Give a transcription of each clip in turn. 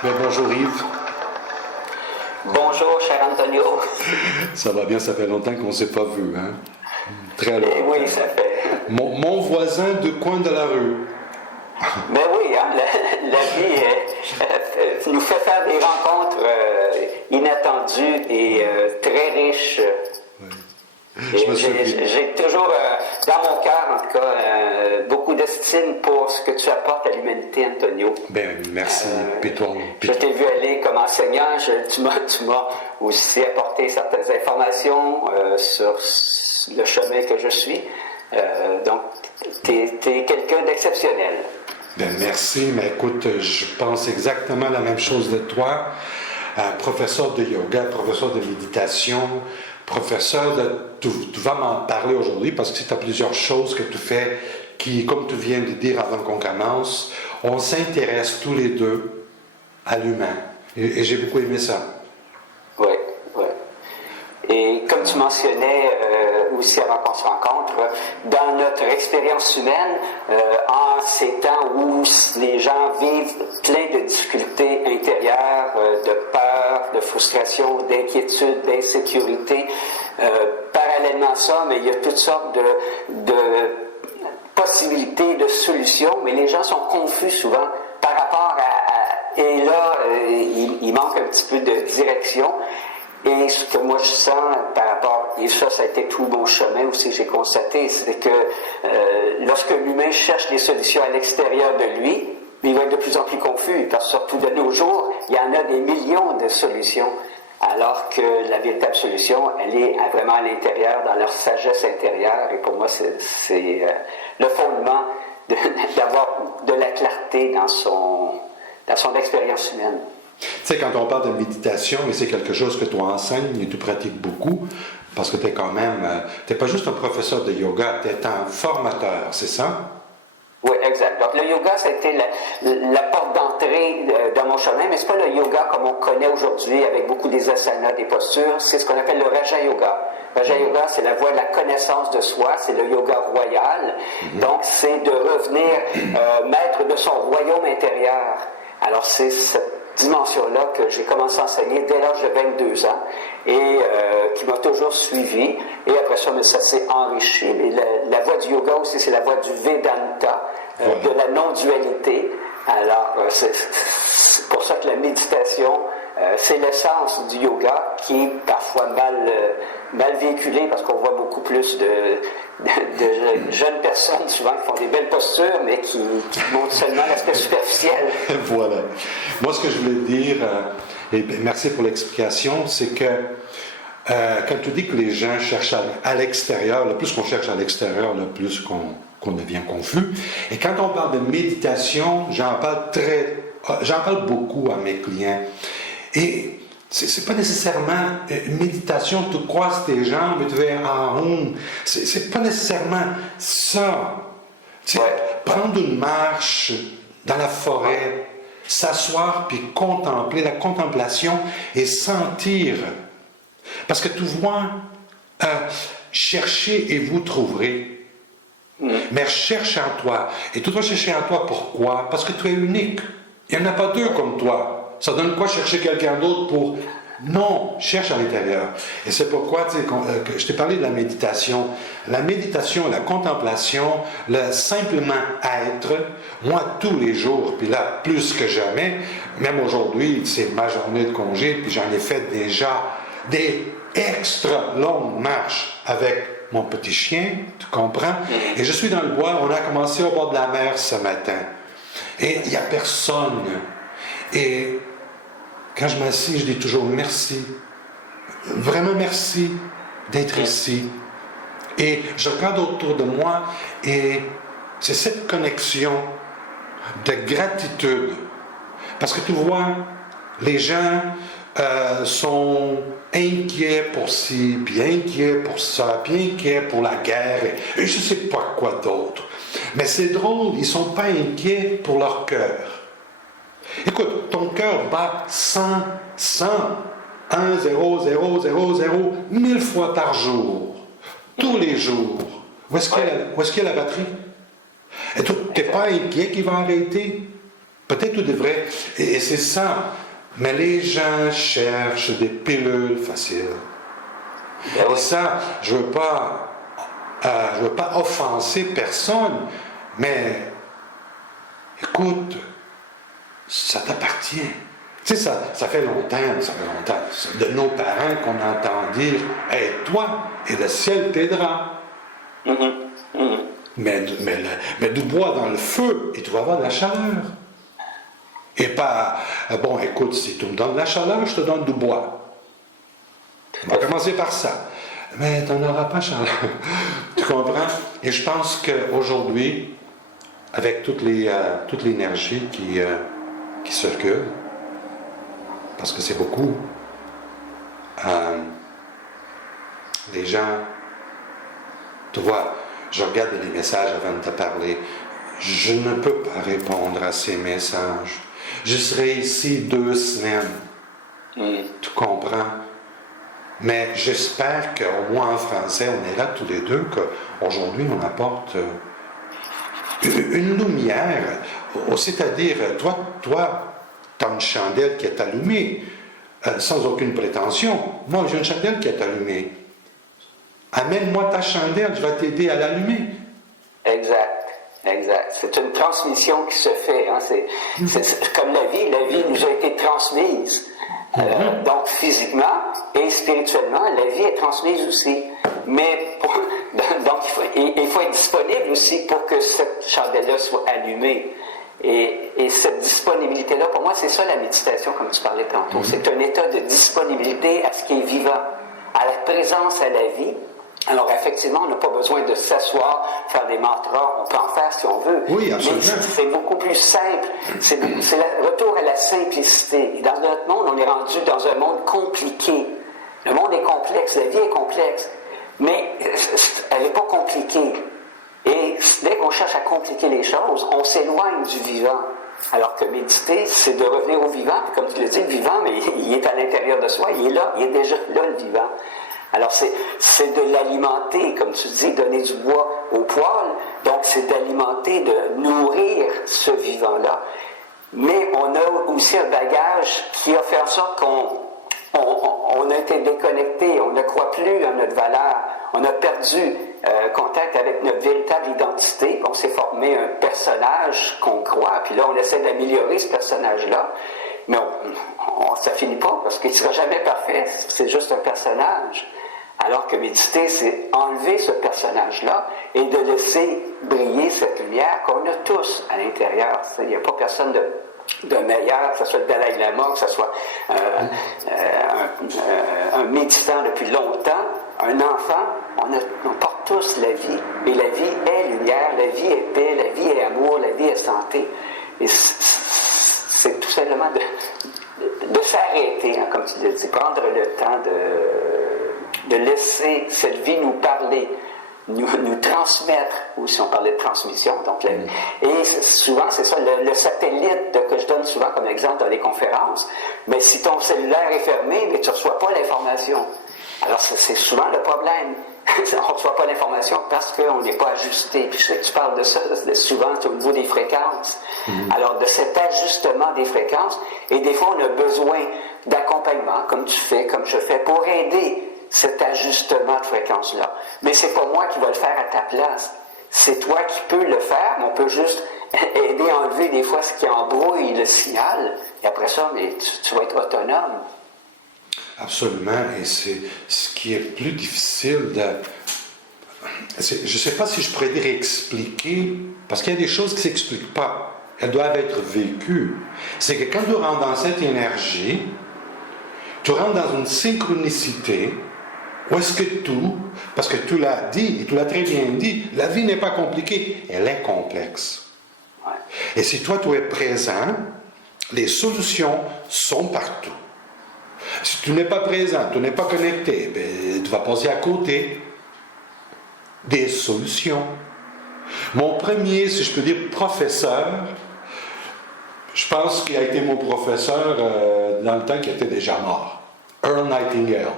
Bien, bonjour Yves. Bonjour, cher Antonio. Ça va bien, ça fait longtemps qu'on ne s'est pas vu, hein? Très longtemps. Oui, ça fait. Mon voisin de coin de la rue. Ben oui, hein, la vie nous fait faire des rencontres inattendues et très riches. Je me souviens. J'ai toujours, dans mon cœur en tout cas, beaucoup d'estime pour ce que tu apportes à l'humanité, Antonio. Ben, merci, Pétoile. Je t'ai vu aller comme enseignant, tu m'as aussi apporté certaines informations sur le chemin que je suis. Donc, tu es quelqu'un d'exceptionnel. Ben, merci, mais écoute, je pense exactement la même chose de toi. Professeur de yoga, professeur de méditation, professeur de... Tu vas m'en parler aujourd'hui parce que tu as plusieurs choses que tu fais qui, comme tu viens de dire avant qu'on commence, on s'intéresse tous les deux à l'humain. Et j'ai beaucoup aimé ça. Oui, oui. Et comme tu mentionnais aussi avant qu'on se rencontre, dans notre expérience humaine, en ces temps où les gens vivent plein de difficultés intérieures, de peur, de frustration, d'inquiétude, d'insécurité, parallèlement à ça, mais il y a toutes sortes de possibilités, de solutions, mais les gens sont confus souvent par rapport à et là, il manque un petit peu de direction. Et ce que moi je sens par rapport, et ça a été tout mon chemin aussi que j'ai constaté, c'est que lorsque l'humain cherche des solutions à l'extérieur de lui, il va être de plus en plus confus, parce que surtout de nos jours, il y en a des millions de solutions, alors que la véritable solution, elle est vraiment à l'intérieur, dans leur sagesse intérieure, et pour moi c'est le fondement d'avoir de la clarté dans son expérience humaine. Tu sais, quand on parle de méditation, mais c'est quelque chose que toi enseignes et tu pratiques beaucoup, parce que tu es quand même, tu n'es pas juste un professeur de yoga, tu es un formateur, c'est ça? Oui, exact. Donc, le yoga, ça a été la porte d'entrée dans mon chemin, mais ce n'est pas le yoga comme on connaît aujourd'hui, avec beaucoup des asanas, des postures, c'est ce qu'on appelle le Raja Yoga. Raja Yoga, c'est la voie de la connaissance de soi, c'est le yoga royal. Donc, c'est de revenir maître de son royaume intérieur. Alors, c'est cette dimension-là que j'ai commencé à enseigner dès l'âge de 22 ans et qui m'a toujours suivi. Et après ça, mais ça s'est enrichi. Mais la voie du yoga aussi, c'est la voie du Vedanta, de la non-dualité. Alors, c'est pour ça que la méditation, c'est l'essence du yoga qui est parfois mal véhiculée parce qu'on voit beaucoup plus de jeunes personnes souvent qui font des belles postures mais qui montrent seulement l'aspect superficiel. Voilà. Moi, ce que je voulais dire, et merci pour l'explication, c'est que quand tu dis que les gens cherchent à l'extérieur, le plus qu'on cherche à l'extérieur, le plus qu'on devient confus. Et quand on parle de méditation, j'en parle beaucoup à mes clients. Et c'est pas nécessairement une méditation, tu croises tes jambes et tu vas en haut. C'est pas nécessairement ça. Prendre une marche dans la forêt, s'asseoir puis contempler, la contemplation et sentir. Parce que tu vois, cherchez et vous trouverez. Mais cherche en toi. Et tu dois chercher en toi pourquoi? Parce que tu es unique. Il n'y en a pas deux comme toi. Ça donne quoi chercher quelqu'un d'autre pour... Non, cherche à l'intérieur. Et c'est pourquoi que je t'ai parlé de la méditation. La méditation, la contemplation, le simplement être, moi tous les jours, puis là plus que jamais, même aujourd'hui, c'est ma journée de congé, puis j'en ai fait déjà des extra longues marches avec mon petit chien, tu comprends? Et je suis dans le bois, on a commencé au bord de la mer ce matin. Et il n'y a personne. Et quand je m'assieds, je dis toujours merci. Vraiment merci d'être ici. Et je regarde autour de moi et c'est cette connexion de gratitude. Parce que tu vois, les gens sont inquiets pour ci, puis inquiets pour ça, puis inquiets pour la guerre, et je ne sais pas quoi d'autre. Mais c'est drôle, ils ne sont pas inquiets pour leur cœur. Écoute, ton cœur bat 100, 1, 0, 0, 0, 0, 1000 fois par jour, tous les jours. Où est-ce qu'il y a la batterie? Et tu n'es pas inquiet qu'il va arrêter? Peut-être tu devrais, et c'est ça, mais les gens cherchent des pilules faciles. Et ça, je veux pas offenser personne, mais écoute, ça t'appartient. Tu sais, ça fait longtemps, de nos parents qu'on entend dire « Aide-toi et le ciel t'aidera. » Mais du bois dans le feu et tu vas avoir de la chaleur. Et pas, bon, écoute, si tu me donnes de la chaleur, je te donne du bois. On va commencer par ça. Mais tu n'en auras pas chaleur. Tu comprends? Et je pense qu'aujourd'hui, avec toute l'énergie qui circule, parce que c'est beaucoup, les gens, tu vois, je regarde les messages avant de te parler, je ne peux pas répondre à ces messages. Je serai ici 2 semaines. Tu comprends? Mais j'espère qu'au moins en français, on est là tous les deux, qu'aujourd'hui on apporte une lumière. C'est-à-dire, toi, tu as une chandelle qui est allumée, sans aucune prétention. Moi, j'ai une chandelle qui est allumée. Amène-moi ta chandelle, je vais t'aider à l'allumer. Exact. C'est une transmission qui se fait. Hein. C'est comme la vie nous a été transmise. Donc physiquement et spirituellement, la vie est transmise aussi. Mais donc il faut être disponible aussi pour que cette chandelle-là soit allumée. Et cette disponibilité-là, pour moi, c'est ça la méditation, comme tu parlais tantôt. C'est un état de disponibilité à ce qui est vivant, à la présence, à la vie. Alors, effectivement, on n'a pas besoin de s'asseoir, faire des mantras, on peut en faire si on veut. Oui, absolument. Mais c'est beaucoup plus simple. C'est le retour à la simplicité. Et dans notre monde, on est rendu dans un monde compliqué. Le monde est complexe, la vie est complexe, mais elle n'est pas compliquée. Et dès qu'on cherche à compliquer les choses, on s'éloigne du vivant. Alors que méditer, c'est de revenir au vivant. Puis comme tu le dis, le vivant, mais il est à l'intérieur de soi, il est là, il est déjà là, le vivant. Alors c'est de l'alimenter, comme tu dis, donner du bois au poêle. Donc c'est d'alimenter, de nourrir ce vivant-là. Mais on a aussi un bagage qui a fait en sorte qu'on a été déconnecté, on ne croit plus à notre valeur, on a perdu contact avec notre véritable identité, on s'est formé un personnage qu'on croit, puis là on essaie d'améliorer ce personnage-là, mais ça finit pas parce qu'il ne sera jamais parfait, c'est juste un personnage. Alors que méditer, c'est enlever ce personnage-là et de laisser briller cette lumière qu'on a tous à l'intérieur. Il n'y a pas personne de meilleur, que ce soit le Dalai Lama, que ce soit un méditant depuis longtemps, un enfant, on porte tous la vie. Et la vie est lumière, la vie est paix, la vie est amour, la vie est santé. Et c'est tout simplement de s'arrêter, hein, comme tu l'as dit, prendre le temps de laisser cette vie nous parler, nous transmettre, ou si on parlait de transmission, donc et souvent c'est ça, le satellite que je donne souvent comme exemple dans les conférences, mais si ton cellulaire est fermé, mais tu ne reçois pas l'information. Alors c'est souvent le problème. On ne reçoit pas l'information parce qu'on n'est pas ajusté. Puis je sais que tu parles de ça souvent au niveau des fréquences. Alors de cet ajustement des fréquences, et des fois on a besoin d'accompagnement, comme tu fais, comme je fais, pour aider cet ajustement de fréquence-là. Mais c'est pas moi qui va le faire à ta place. C'est toi qui peux le faire, mais on peut juste aider à enlever des fois ce qui embrouille le signal. Et après ça, mais tu vas être autonome. Absolument. Et c'est ce qui est plus difficile je ne sais pas si je pourrais dire expliquer, parce qu'il y a des choses qui ne s'expliquent pas. Elles doivent être vécues. C'est que quand tu rentres dans cette énergie, tu rentres dans une synchronicité où est-ce que tout, parce que tu l'as dit, et tu l'as très bien dit, la vie n'est pas compliquée, elle est complexe. Ouais. Et si toi, tu es présent, les solutions sont partout. Si tu n'es pas présent, tu n'es pas connecté, ben, tu vas passer à côté des solutions. Mon premier, si je peux dire, professeur, je pense qu'il a été mon professeur dans le temps qu'il était déjà mort. Earl Nightingale.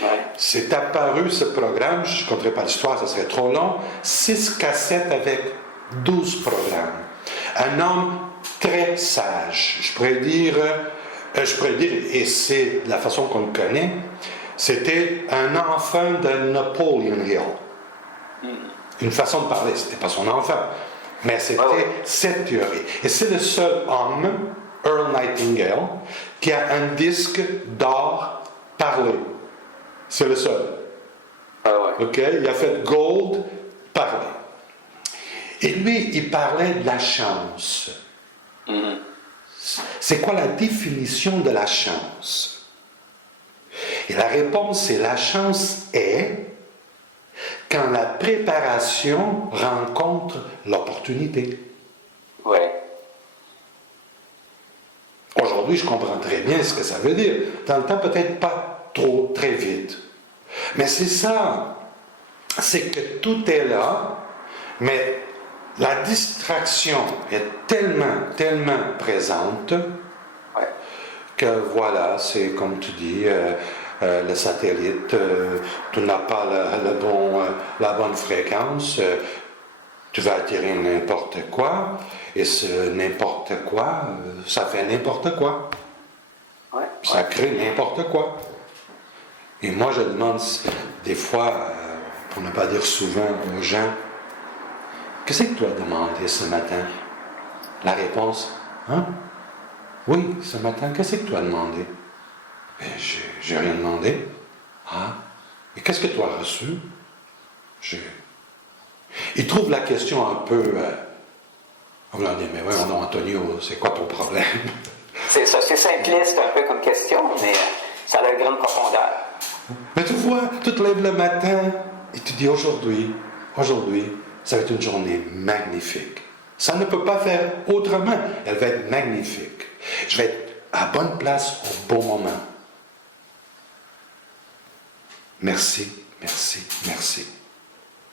Ouais. C'est apparu ce programme, je ne compterai pas l'histoire, ça serait trop long, 6 cassettes avec 12 programmes. Un homme très sage. Je pourrais dire, et c'est la façon qu'on le connaît, c'était un enfant de Napoleon Hill. Une façon de parler, c'était pas son enfant, mais c'était cette théorie. Et c'est le seul homme, Earl Nightingale, qui a un disque d'or parlé. C'est le seul. OK? Il a fait Gold parler. Et lui, il parlait de la chance. C'est quoi la définition de la chance? Et la réponse, c'est la chance est quand la préparation rencontre l'opportunité. Oui. Aujourd'hui, je comprends très bien ce que ça veut dire. Dans le temps, peut-être pas trop, très vite. Mais c'est ça. C'est que tout est là, mais la distraction est tellement, tellement présente que voilà, c'est comme tu dis, le satellite, tu n'as pas la bonne fréquence, tu vas attirer n'importe quoi, et ce n'importe quoi, ça fait n'importe quoi. Ça crée n'importe quoi. Et moi, je demande des fois, pour ne pas dire souvent aux gens, qu'est-ce que tu as demandé ce matin? La réponse, hein? Oui, ce matin, qu'est-ce que tu as demandé? Ben, j'ai rien demandé. Ah, et qu'est-ce que tu as reçu? Ils trouvent la question un peu... on leur dit, mais oui, non, Antonio, c'est quoi ton problème? C'est ça, c'est simpliste un peu comme question, mais ça a une grande profondeur. Mais tu vois, tu te lèves le matin et tu dis aujourd'hui, ça va être une journée magnifique. Ça ne peut pas faire autrement. Elle va être magnifique. Je vais être à bonne place au bon moment. Merci, merci, merci.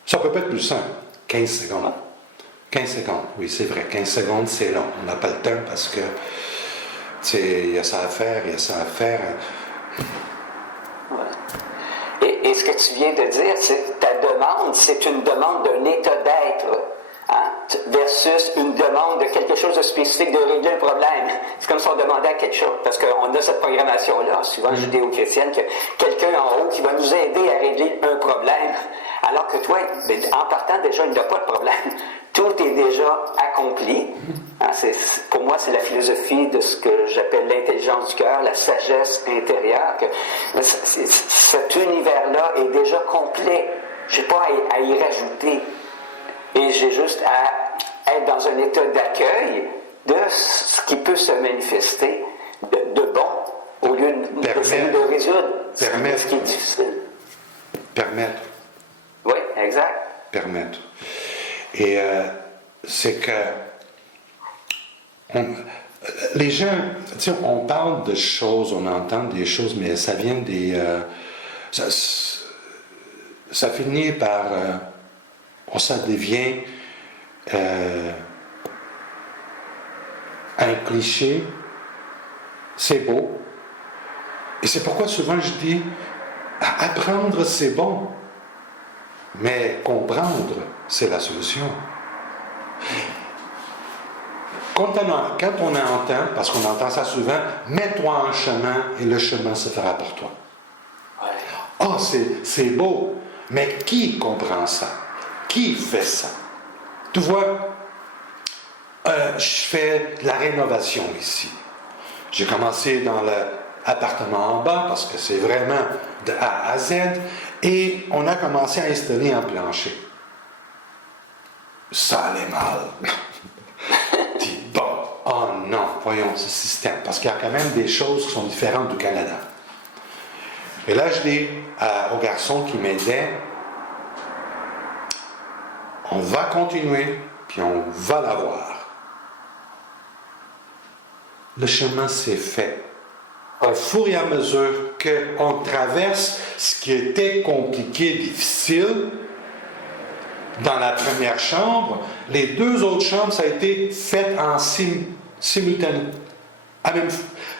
Ça peut pas être plus simple. 15 secondes. 15 secondes, oui, c'est vrai. 15 secondes, c'est long. On n'a pas le temps parce que, tu sais, il y a ça à faire. Et ce que tu viens de dire, c'est ta demande, c'est une demande d'un état d'être, hein, versus une demande de quelque chose de spécifique, de régler le problème. C'est comme si on demandait à quelque chose, parce qu'on a cette programmation-là, souvent judéo-chrétienne, que quelqu'un en haut qui va nous aider à régler un problème, alors que toi, en partant déjà, il n'y a pas de problème. Tout est déjà accompli. Hein, pour moi, c'est la philosophie de ce que j'appelle l'intelligence du cœur, la sagesse intérieure. Que cet univers-là est déjà complet. Je n'ai pas à y rajouter. Et j'ai juste à être dans un état d'accueil de ce qui peut se manifester de bon, au lieu d'essayer de résoudre ce qui est difficile. Permettre. Oui, exact. Permettre. Et c'est que les gens, tu sais, on parle de choses, on entend des choses, mais ça vient des... ça finit par... ça devient un cliché. C'est beau. Et c'est pourquoi souvent je dis, apprendre c'est bon. Mais comprendre, c'est la solution. Quand on entend, parce qu'on entend ça souvent, mets-toi en chemin et le chemin se fera pour toi. Ah, c'est beau. Mais qui comprend ça? Qui fait ça? Tu vois, je fais de la rénovation ici. J'ai commencé dans l'appartement en bas parce que c'est vraiment de A à Z. Et on a commencé à installer un plancher. Ça allait mal. Dis, bon, oh non, voyons ce système. Parce qu'il y a quand même des choses qui sont différentes du Canada. Et là, je dis aux garçons qui m'aidaient, on va continuer, puis on va l'avoir. Le chemin s'est fait. Au fur et à mesure qu'on traverse ce qui était compliqué, difficile, dans la première chambre, les deux autres chambres, ça a été fait en simultané. Tu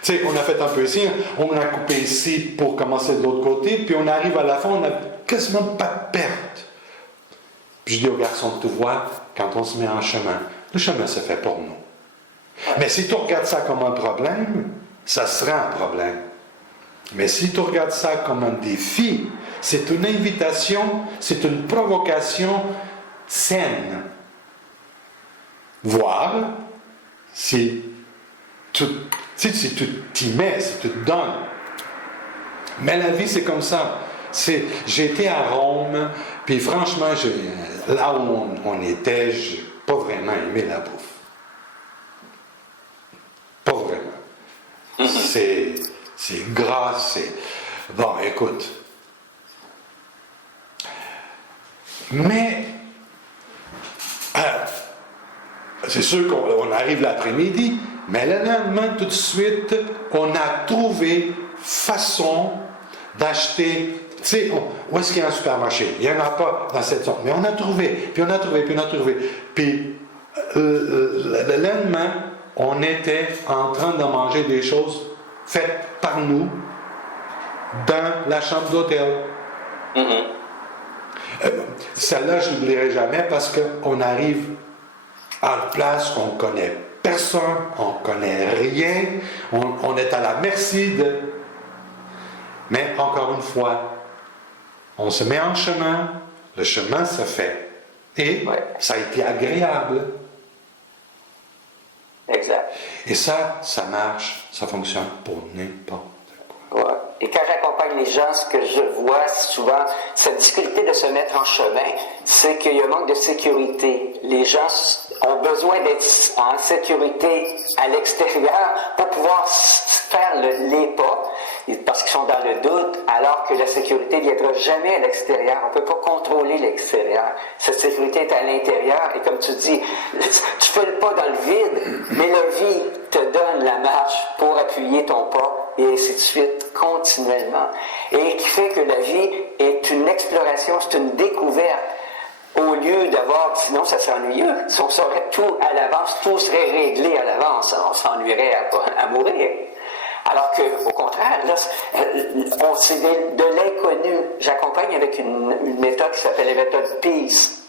sais, on a fait un peu ici, on a coupé ici pour commencer de l'autre côté, puis on arrive à la fin, on n'a quasiment pas de perte. Puis je dis aux garçons, tu vois, quand on se met en chemin, Le chemin se fait pour nous. Mais si tu regardes ça comme un problème, ça sera un problème. Mais si tu regardes ça comme un défi, c'est une invitation, c'est une provocation saine. Voir si tu t'y mets, si tu te donnes. Mais la vie, c'est comme ça. J'ai été à Rome, puis franchement, là où on était, je n'ai pas vraiment aimé la bouffe. Pas vraiment. C'est gras, c'est... Bon, écoute. Mais, c'est sûr qu'on arrive l'après-midi, mais le lendemain, tout de suite, on a trouvé façon d'acheter... Tu sais, où est-ce qu'il y a un supermarché? Il n'y en a pas dans cette zone. Mais on a trouvé, puis on a trouvé, puis on a trouvé. Puis, le lendemain, on était en train de manger des choses faites par nous dans la chambre d'hôtel. Celle-là, je ne l'oublierai jamais parce qu'on arrive à une place qu'on ne connaît personne, on ne connaît rien, on est à la merci de... Mais encore une fois, on se met en chemin, le chemin se fait. Et ça a été agréable. Exact. Et ça marche, ça fonctionne pour n'importe quoi. Ouais. Et quand j'accompagne les gens, ce que je vois souvent, cette difficulté de se mettre en chemin, c'est qu'il y a un manque de sécurité. Les gens ont besoin d'être en sécurité à l'extérieur pour pouvoir faire les pas, parce qu'ils sont dans le doute, alors que la sécurité ne viendra jamais à l'extérieur. On ne peut pas contrôler l'extérieur. Cette sécurité est à l'intérieur, et comme tu dis, tu fais le pas dans le vide, mais la vie te donne la marche pour appuyer ton pas, et ainsi de suite, continuellement. Et qui fait que la vie est une exploration, c'est une découverte, au lieu d'avoir, sinon ça serait ennuyeux. Si on saurait tout à l'avance, tout serait réglé à l'avance, on s'ennuierait à mourir. Alors qu'au contraire, là, c'est de l'inconnu. J'accompagne avec une méthode qui s'appelle la méthode PEACE,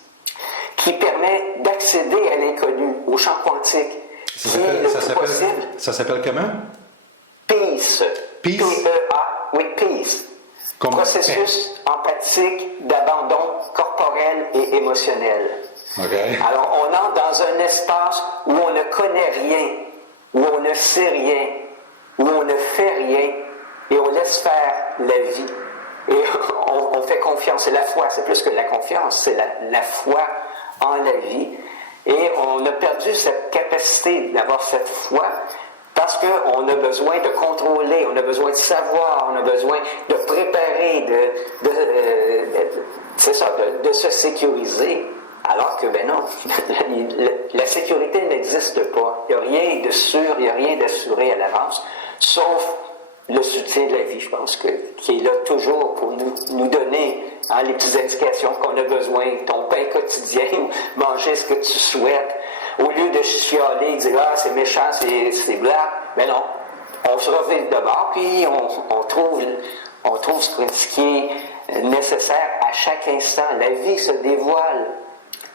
qui permet d'accéder à l'inconnu, au champ quantique. Ça s'appelle comment? PEACE. Peace? P-E-A, oui, PEACE. Processus empathique d'abandon corporel et émotionnel. Okay. Alors, on entre dans un espace où on ne connaît rien, où on ne sait rien, où on ne fait rien, et on laisse faire la vie. Et on fait confiance. C'est la foi, c'est plus que la confiance, c'est la foi en la vie. Et on a perdu cette capacité d'avoir cette foi parce qu'on a besoin de contrôler, on a besoin de savoir, on a besoin de préparer, de se sécuriser. Alors que, ben non, la sécurité n'existe pas. Il n'y a rien de sûr, il n'y a rien d'assuré à l'avance, sauf le soutien de la vie, je pense, qui est là toujours pour nous donner les petites indications qu'on a besoin, ton pain quotidien, manger ce que tu souhaites. Au lieu de chialer et dire « Ah, c'est méchant, c'est blanc », ben non, on se revient de bord, puis on trouve ce qui est nécessaire à chaque instant. La vie se dévoile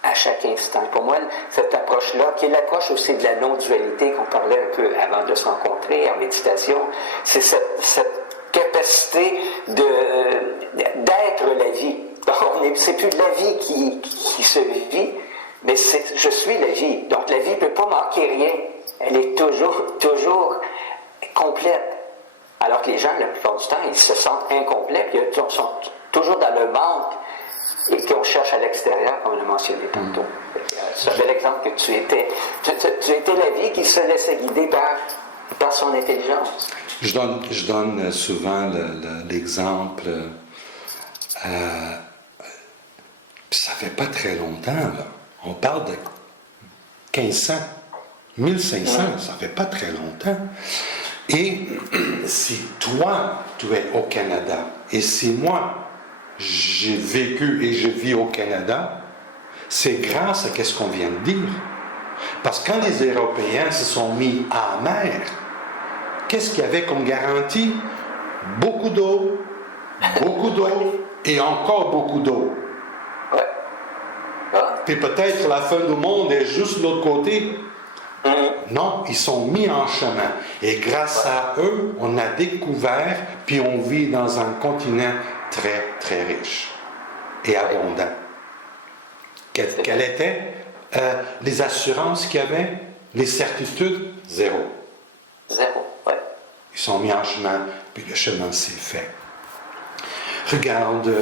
à chaque instant. Pour moi, cette approche-là, qui est l'approche aussi de la non-dualité qu'on parlait un peu avant de se rencontrer en méditation, c'est cette capacité d'être la vie. C'est plus de la vie qui se vit, mais je suis la vie. Donc la vie ne peut pas manquer rien. Elle est toujours complète. Alors que les gens, la plupart du temps, ils se sentent incomplets, puis ils sont toujours dans le manque et qu'on cherche à l'extérieur, comme on l'a mentionné tantôt. C'est un bel exemple que tu étais la vie qui se laissait guider par son intelligence. Je donne souvent l'exemple, ça fait pas très longtemps, là. On parle de 1500, 1500, ça fait pas très longtemps. Et si toi, tu es au Canada, et si moi, j'ai vécu et je vis au Canada, c'est grâce à ce qu'on vient de dire. Parce que quand les Européens se sont mis à la mer, qu'est-ce qu'il y avait comme garantie? Beaucoup d'eau et encore beaucoup d'eau. Ouais. Ah, puis peut-être la fin du monde est juste de l'autre côté. Non, ils sont mis en chemin. Et grâce à eux, on a découvert, puis on vit dans un continent très, très riche et abondant. Quelles étaient les assurances qu'il y avait? Les certitudes? Zéro. Zéro, oui. Ils sont mis en chemin, puis le chemin s'est fait. Regarde.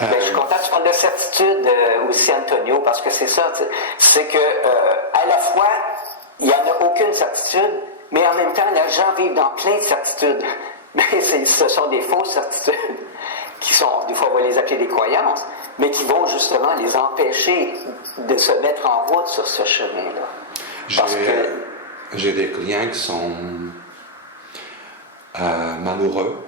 Je suis content que tu parles de certitude aussi, Antonio, parce que c'est ça, c'est que à la fois, il n'y en a aucune certitude, mais en même temps, les gens vivent dans plein de certitudes. Mais ce sont des fausses certitudes, qui sont, des fois, on va les appeler des croyances, mais qui vont justement les empêcher de se mettre en route sur ce chemin-là. J'ai des clients qui sont malheureux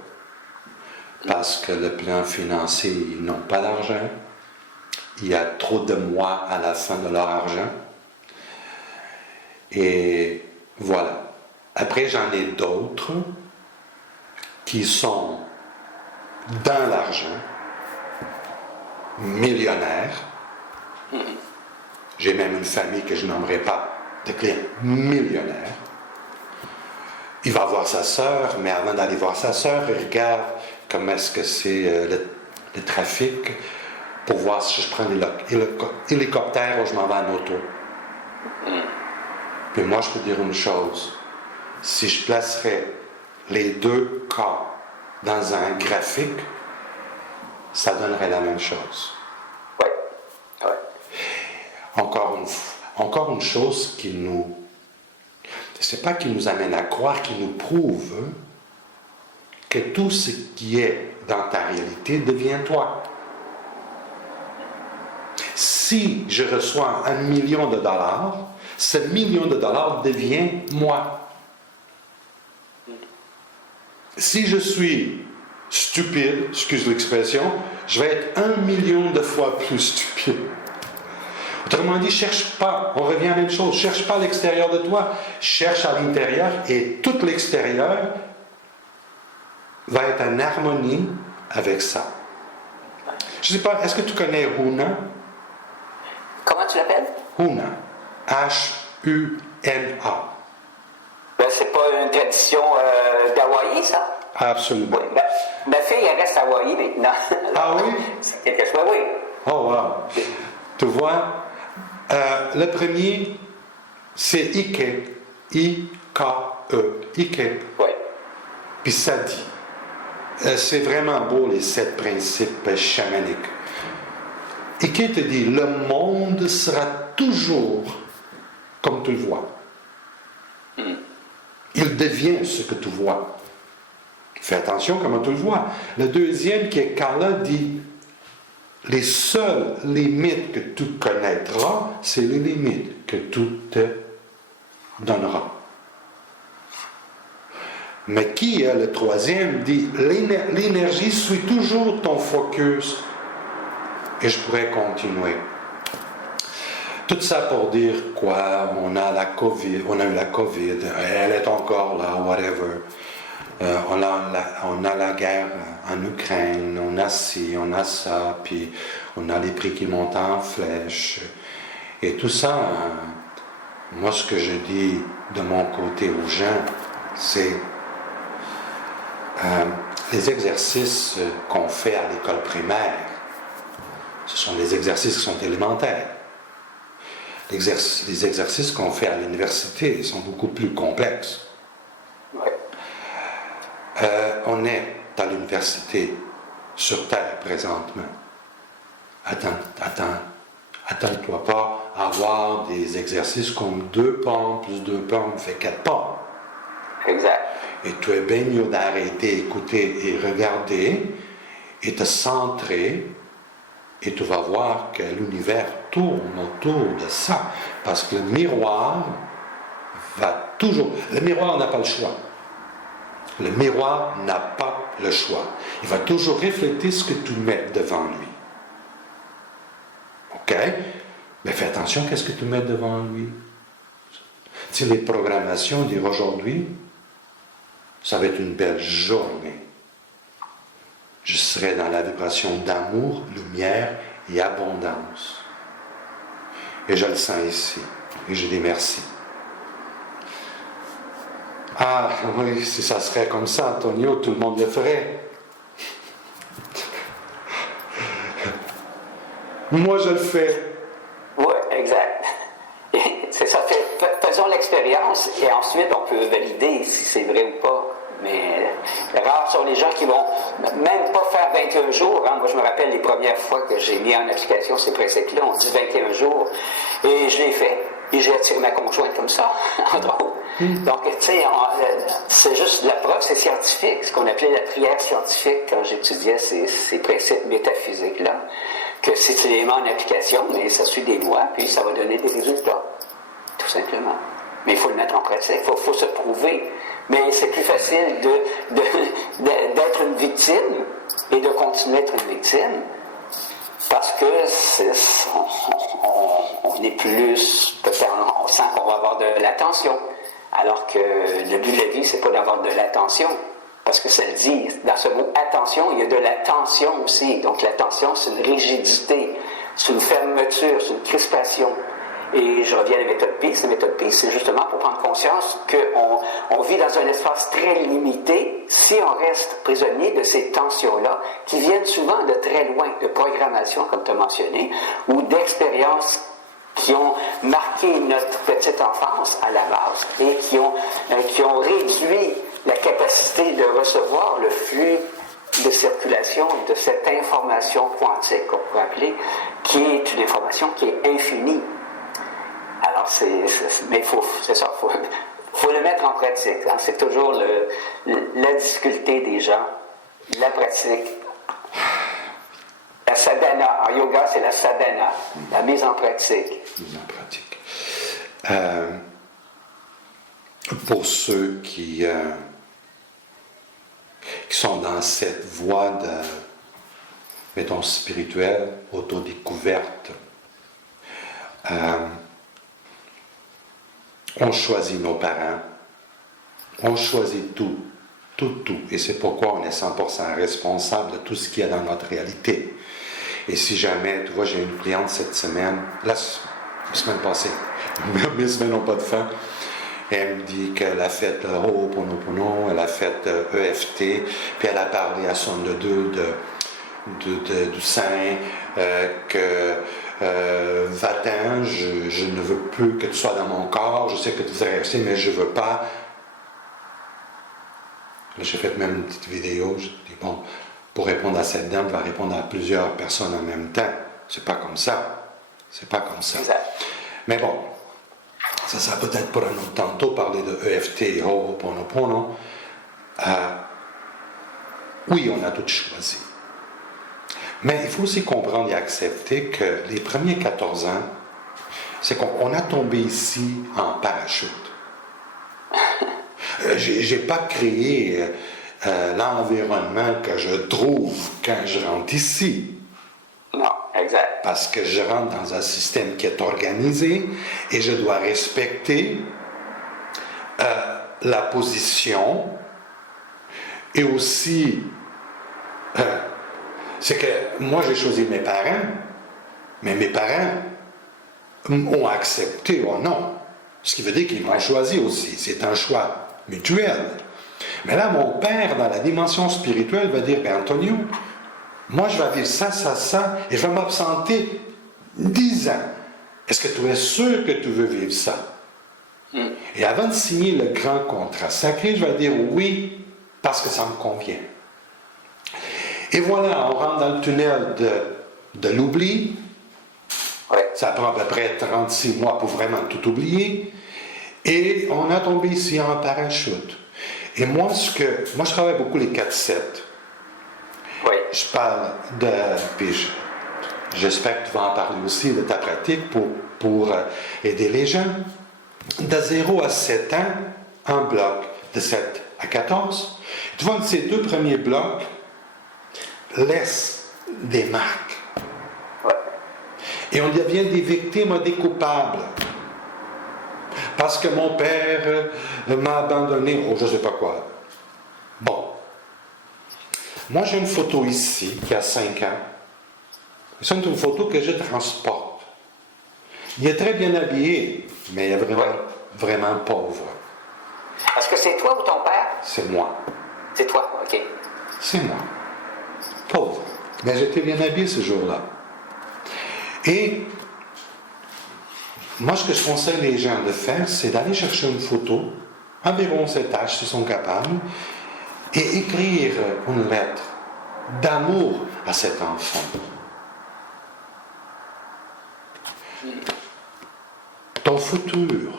parce que le plan financier, ils n'ont pas d'argent. Il y a trop de mois à la fin de leur argent. Et voilà. Après, j'en ai d'autres qui sont dans l'argent, millionnaires. J'ai même une famille que je nommerai pas de clients millionnaires. Il va voir sa sœur, mais avant d'aller voir sa sœur, il regarde comment est-ce que c'est le trafic pour voir si je prends l'hélicoptère ou je m'en vais en auto. Puis moi, je peux dire une chose. Si je placerais les deux cas dans un graphique, ça donnerait la même chose. Oui. Oui. Encore une chose qui nous... C'est pas qui nous amène à croire, qui nous prouve que tout ce qui est dans ta réalité devient toi. Si je reçois $1 million, ce $1 million devient moi. Si je suis stupide, excuse l'expression, je vais être 1 million de fois plus stupide. Autrement dit, cherche pas, on revient à la même chose, cherche pas à l'extérieur de toi, cherche à l'intérieur et tout l'extérieur va être en harmonie avec ça. Je ne sais pas, est-ce que tu connais Huna? Comment tu l'appelles? Huna. H-U-N-A. Ben, c'est pas une tradition d'Hawaï, ça? Absolument. Oui. Ma fille, elle reste à Hawaï maintenant. Ah oui? C'est quelque chose, oui. Oh wow. Tu vois, le premier, c'est Ike. I-K-E. Ike. Oui. Puis ça dit. C'est vraiment beau, les 7 principes chamaniques. Ike te dit, le monde sera toujours comme tu le vois. Il devient ce que tu vois. Fais attention comment tu le vois. Le deuxième, qui est Kala, dit, les seules limites que tu connaîtras, c'est les limites que tu te donneras. Mais qui est le troisième, dit, l'énergie suit toujours ton focus. Et je pourrais continuer. Tout ça pour dire quoi? On a eu la COVID, elle est encore là, whatever. On a la guerre en Ukraine, on a ci, on a ça, puis on a les prix qui montent en flèche. Et tout ça, moi ce que je dis de mon côté aux gens, c'est les exercices qu'on fait à l'école primaire, ce sont des exercices qui sont élémentaires. Les exercices qu'on fait à l'université sont beaucoup plus complexes. On est à l'université sur Terre présentement. Attends-toi pas à avoir des exercices comme 2 pommes plus 2 pommes fait 4 pommes. Exact. Et tu es bien mieux d'arrêter, écouter et regarder et te centrer. Et tu vas voir que l'univers tourne autour de ça. Parce que le miroir va toujours... Le miroir n'a pas le choix. Le miroir n'a pas le choix. Il va toujours refléter ce que tu mets devant lui. OK? Mais fais attention, qu'est-ce que tu mets devant lui? Si les programmations dire aujourd'hui, ça va être une belle journée. Je serai dans la vibration d'amour, lumière et abondance. Et je le sens ici. Et je dis merci. Ah oui, si ça serait comme ça, Antonio, tout le monde le ferait. Moi, je le fais. Oui, exact. C'est ça, faisons l'expérience et ensuite on peut valider si c'est vrai ou pas. Mais rares sont les gens qui vont même pas faire 21 jours. Hein. Moi, je me rappelle les premières fois que j'ai mis en application ces principes-là, on dit 21 jours. Et je l'ai fait. Et j'ai attiré ma conjointe comme ça, entre autres. Donc, tu sais, c'est juste la preuve, c'est scientifique. Ce qu'on appelait la prière scientifique quand j'étudiais ces principes métaphysiques-là. Que si tu les mets en application, mais ça suit des lois, puis ça va donner des résultats. Tout simplement. Mais il faut le mettre en pratique, il faut se prouver. Mais c'est plus facile d'être une victime et de continuer à être une victime parce que on est plus, on sent qu'on va avoir de l'attention. Alors que le but de la vie, c'est pas d'avoir de l'attention. Parce que ça le dit, dans ce mot attention, il y a de la tension aussi. Donc la tension, c'est une rigidité, c'est une fermeture, c'est une crispation. Et je reviens à la méthode PEACE. La méthode PEACE, c'est justement pour prendre conscience qu'on vit dans un espace très limité si on reste prisonnier de ces tensions-là, qui viennent souvent de très loin, de programmation, comme tu as mentionné, ou d'expériences qui ont marqué notre petite enfance à la base et qui ont réduit la capacité de recevoir le flux de circulation de cette information quantique qu'on pourrait appeler, qui est une information qui est infinie. Alors, mais c'est ça, faut le mettre en pratique. Hein. C'est toujours la difficulté des gens, la pratique. La sadhana, en yoga, c'est la sadhana, la mise en pratique. Mise en pratique. Pour ceux qui sont dans cette voie de, mettons, spirituelle, autodécouverte, on choisit nos parents, on choisit tout. Et c'est pourquoi on est 100% responsable de tout ce qu'il y a dans notre réalité. Et si jamais, tu vois, j'ai une cliente cette semaine, la semaine passée, mes semaines n'ont pas de fin, elle me dit qu'elle a fait le Ho'oponopono, elle a fait EFT, puis elle a parlé à son de du saint, que va-t'en, je ne veux plus que tu sois dans mon corps, je sais que tu voudrais rester, mais je ne veux pas. Là, j'ai fait même une petite vidéo, je dis, bon, pour répondre à cette dame, je vais répondre à plusieurs personnes en même temps. C'est pas comme ça. C'est pas comme ça. Mais bon, ça sera peut-être pour un autre tantôt, parler de EFT et Ho'oponopono. Oui, on a tout choisi. Mais il faut aussi comprendre et accepter que les premiers 14 ans, c'est qu'on a tombé ici en parachute. J'ai pas créé l'environnement que je trouve quand je rentre ici. Non, exact. Parce que je rentre dans un système qui est organisé et je dois respecter la position et aussi c'est que moi j'ai choisi mes parents, mais mes parents ont accepté ou non. Ce qui veut dire qu'ils m'ont choisi aussi. C'est un choix mutuel. Mais là, mon père, dans la dimension spirituelle, va dire, ben Antonio, moi je vais vivre ça, et je vais m'absenter 10 ans. Est-ce que tu es sûr que tu veux vivre ça? Et avant de signer le grand contrat sacré, je vais dire oui, parce que ça me convient. Et voilà, on rentre dans le tunnel de l'oubli. Ça prend à peu près 36 mois pour vraiment tout oublier. Et on a tombé ici en parachute. Et moi, je travaille beaucoup les 4-7. Oui. Je parle de... Puis j'espère que tu vas en parler aussi de ta pratique pour aider les gens. De 0 à 7 ans, un bloc. De 7 à 14. Tu vois, ces 2 premiers blocs laissent des marques. Ouais. Et on devient des victimes, des coupables. Parce que mon père m'a abandonné, je ne sais pas quoi. Bon. Moi, j'ai une photo ici, qui a 5 ans. C'est une photo que je transporte. Il est très bien habillé, mais il est vraiment pauvre. Est-ce que c'est toi ou ton père? C'est moi. C'est toi, OK. C'est moi. Pauvre. Mais j'étais bien habillé ce jour-là. Et moi, ce que je conseille les gens de faire, c'est d'aller chercher une photo, environ cet âge, s'ils sont capables, et écrire une lettre d'amour à cet enfant. Ton futur,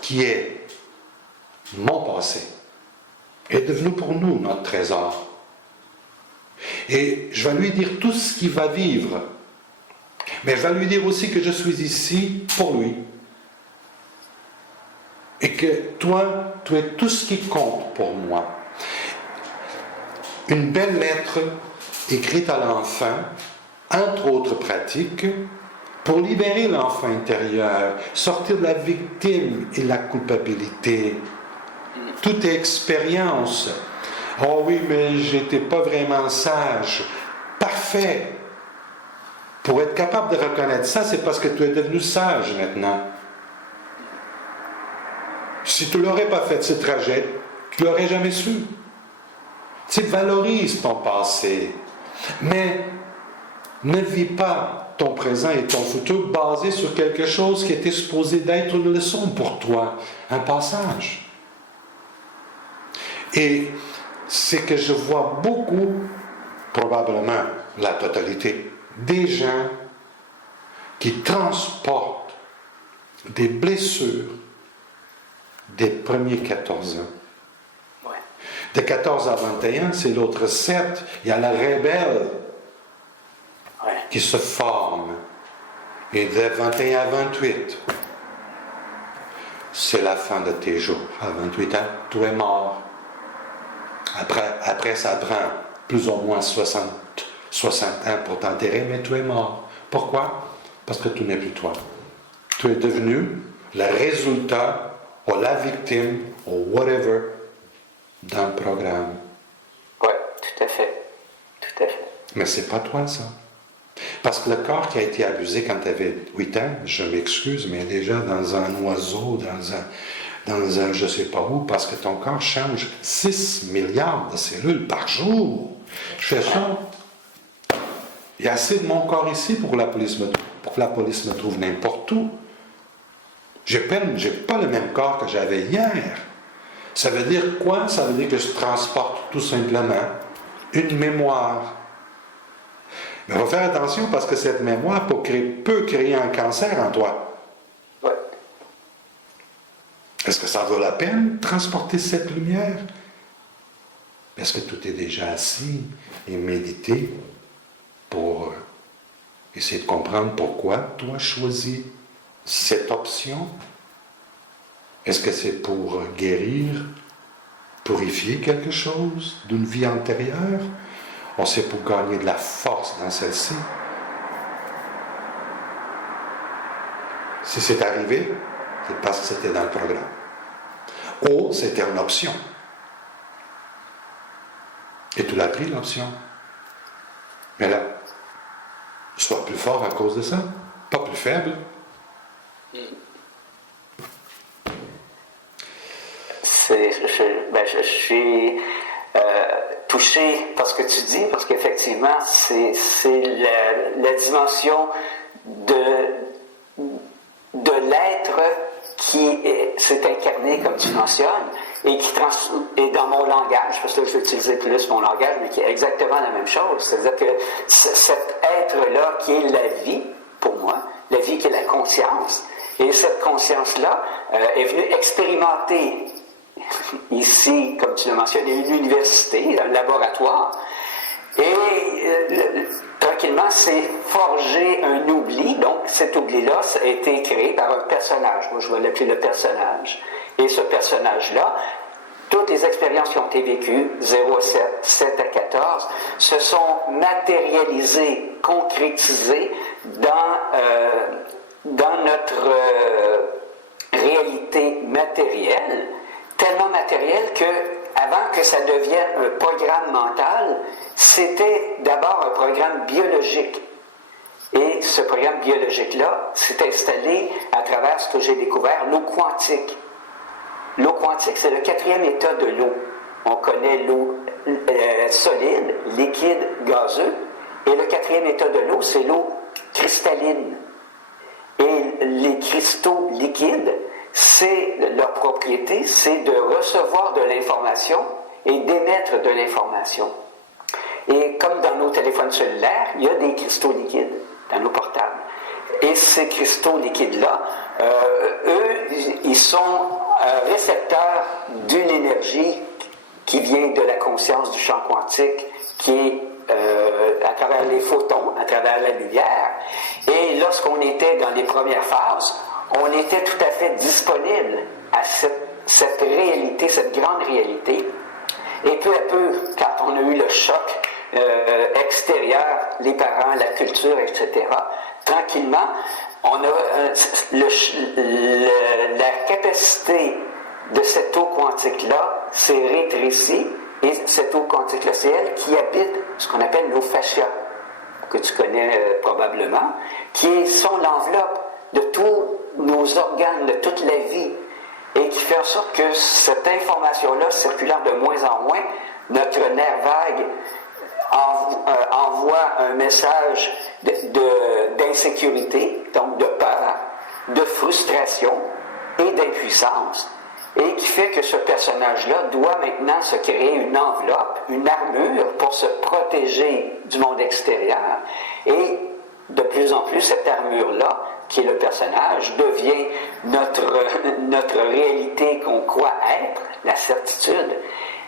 qui est mon passé, est devenu pour nous notre trésor. Et je vais lui dire tout ce qu'il va vivre. Mais je vais lui dire aussi que je suis ici pour lui. Et que toi, tu es tout ce qui compte pour moi. Une belle lettre écrite à l'enfant, entre autres pratiques, pour libérer l'enfant intérieur, sortir de la victime et de la culpabilité. Toute expérience. Oh oui, mais j'étais pas vraiment sage. Parfait. Pour être capable de reconnaître ça, c'est parce que tu es devenu sage maintenant. Si tu l'aurais pas fait ce trajet, tu l'aurais jamais su. Tu valorises ton passé, mais ne vis pas ton présent et ton futur basé sur quelque chose qui était supposé d'être une leçon pour toi, un passage. Et c'est que je vois beaucoup, probablement la totalité, des gens qui transportent des blessures des premiers 14 ans. Ouais. De 14 à 21, c'est l'autre 7. Il y a la rebelle qui se forme. Et de 21 à 28, c'est la fin de tes jours. À 28 ans, tu es mort. Après, ça prend plus ou moins 60 ans pour t'enterrer, mais tu es mort. Pourquoi? Parce que tu n'es plus toi. Tu es devenu le résultat ou la victime ou whatever d'un programme. Oui, tout à fait. Tout à fait. Mais c'est pas toi, ça. Parce que le corps qui a été abusé quand tu avais 8 ans, je m'excuse, mais déjà dans un oiseau, dans un je ne sais pas où, parce que ton corps change 6 milliards de cellules par jour. Je fais ça. Il y a assez de mon corps ici pour que la police me trouve n'importe où. J'ai pas le même corps que j'avais hier. Ça veut dire quoi? Ça veut dire que je transporte tout simplement une mémoire. Mais il faut faire attention parce que cette mémoire peut créer un cancer en toi. Oui. Est-ce que ça vaut la peine de transporter cette lumière? Est-ce que tout est déjà assis et médité pour essayer de comprendre pourquoi tu as choisi cette option? Est-ce que c'est pour guérir, purifier quelque chose d'une vie antérieure? Ou c'est pour gagner de la force dans celle-ci? Si c'est arrivé, c'est parce que c'était dans le programme. Ou c'était une option. Et tu l'as pris, l'option. Mais là, sois plus fort à cause de ça, pas plus faible. Je suis touché par ce que tu dis, parce qu'effectivement, c'est la dimension de l'être qui s'est incarné, comme tu mentionnes, et dans mon langage, parce que là, je vais utiliser plus mon langage, mais qui est exactement la même chose. C'est-à-dire que cet être-là qui est la vie, pour moi, la vie qui est la conscience, et cette conscience-là est venue expérimenter ici, comme tu l'as mentionné, une université, un laboratoire, et tranquillement s'est forgé un oubli. Donc cet oubli-là a été créé par un personnage. Moi, je vais l'appeler le personnage. Et ce personnage-là, toutes les expériences qui ont été vécues, 0 à 7, 7 à 14, se sont matérialisées, concrétisées dans notre réalité matérielle, tellement matérielle que avant que ça devienne un programme mental, c'était d'abord un programme biologique. Et ce programme biologique-là s'est installé à travers ce que j'ai découvert, l'eau quantique. L'eau quantique, c'est le 4e état de l'eau. On connaît l'eau solide, liquide, gazeux. Et le 4e état de l'eau, c'est l'eau cristalline. Et les cristaux liquides, leur propriété, c'est de recevoir de l'information et d'émettre de l'information. Et comme dans nos téléphones cellulaires, il y a des cristaux liquides dans nos portables. Et ces cristaux liquides-là, eux, ils sont récepteurs d'une énergie qui vient de la conscience du champ quantique, qui est à travers les photons, à travers la lumière. Et lorsqu'on était dans les premières phases, on était tout à fait disponible à cette réalité, cette grande réalité. Et peu à peu, quand on a eu le choc extérieur, les parents, la culture, etc., tranquillement, on a la capacité de cette eau quantique-là s'est rétrécie, et cette eau quantique-là, c'est elle qui habite ce qu'on appelle nos fascias, que tu connais probablement, qui sont l'enveloppe de tous nos organes, de toute la vie, et qui fait en sorte que cette information-là, circulant de moins en moins, notre nerf vague envoie un message d'insécurité, donc de peur, de frustration et d'impuissance, et qui fait que ce personnage-là doit maintenant se créer une enveloppe, une armure pour se protéger du monde extérieur. Et de plus en plus, cette armure-là, qui est le personnage, devient notre réalité qu'on croit être, la certitude.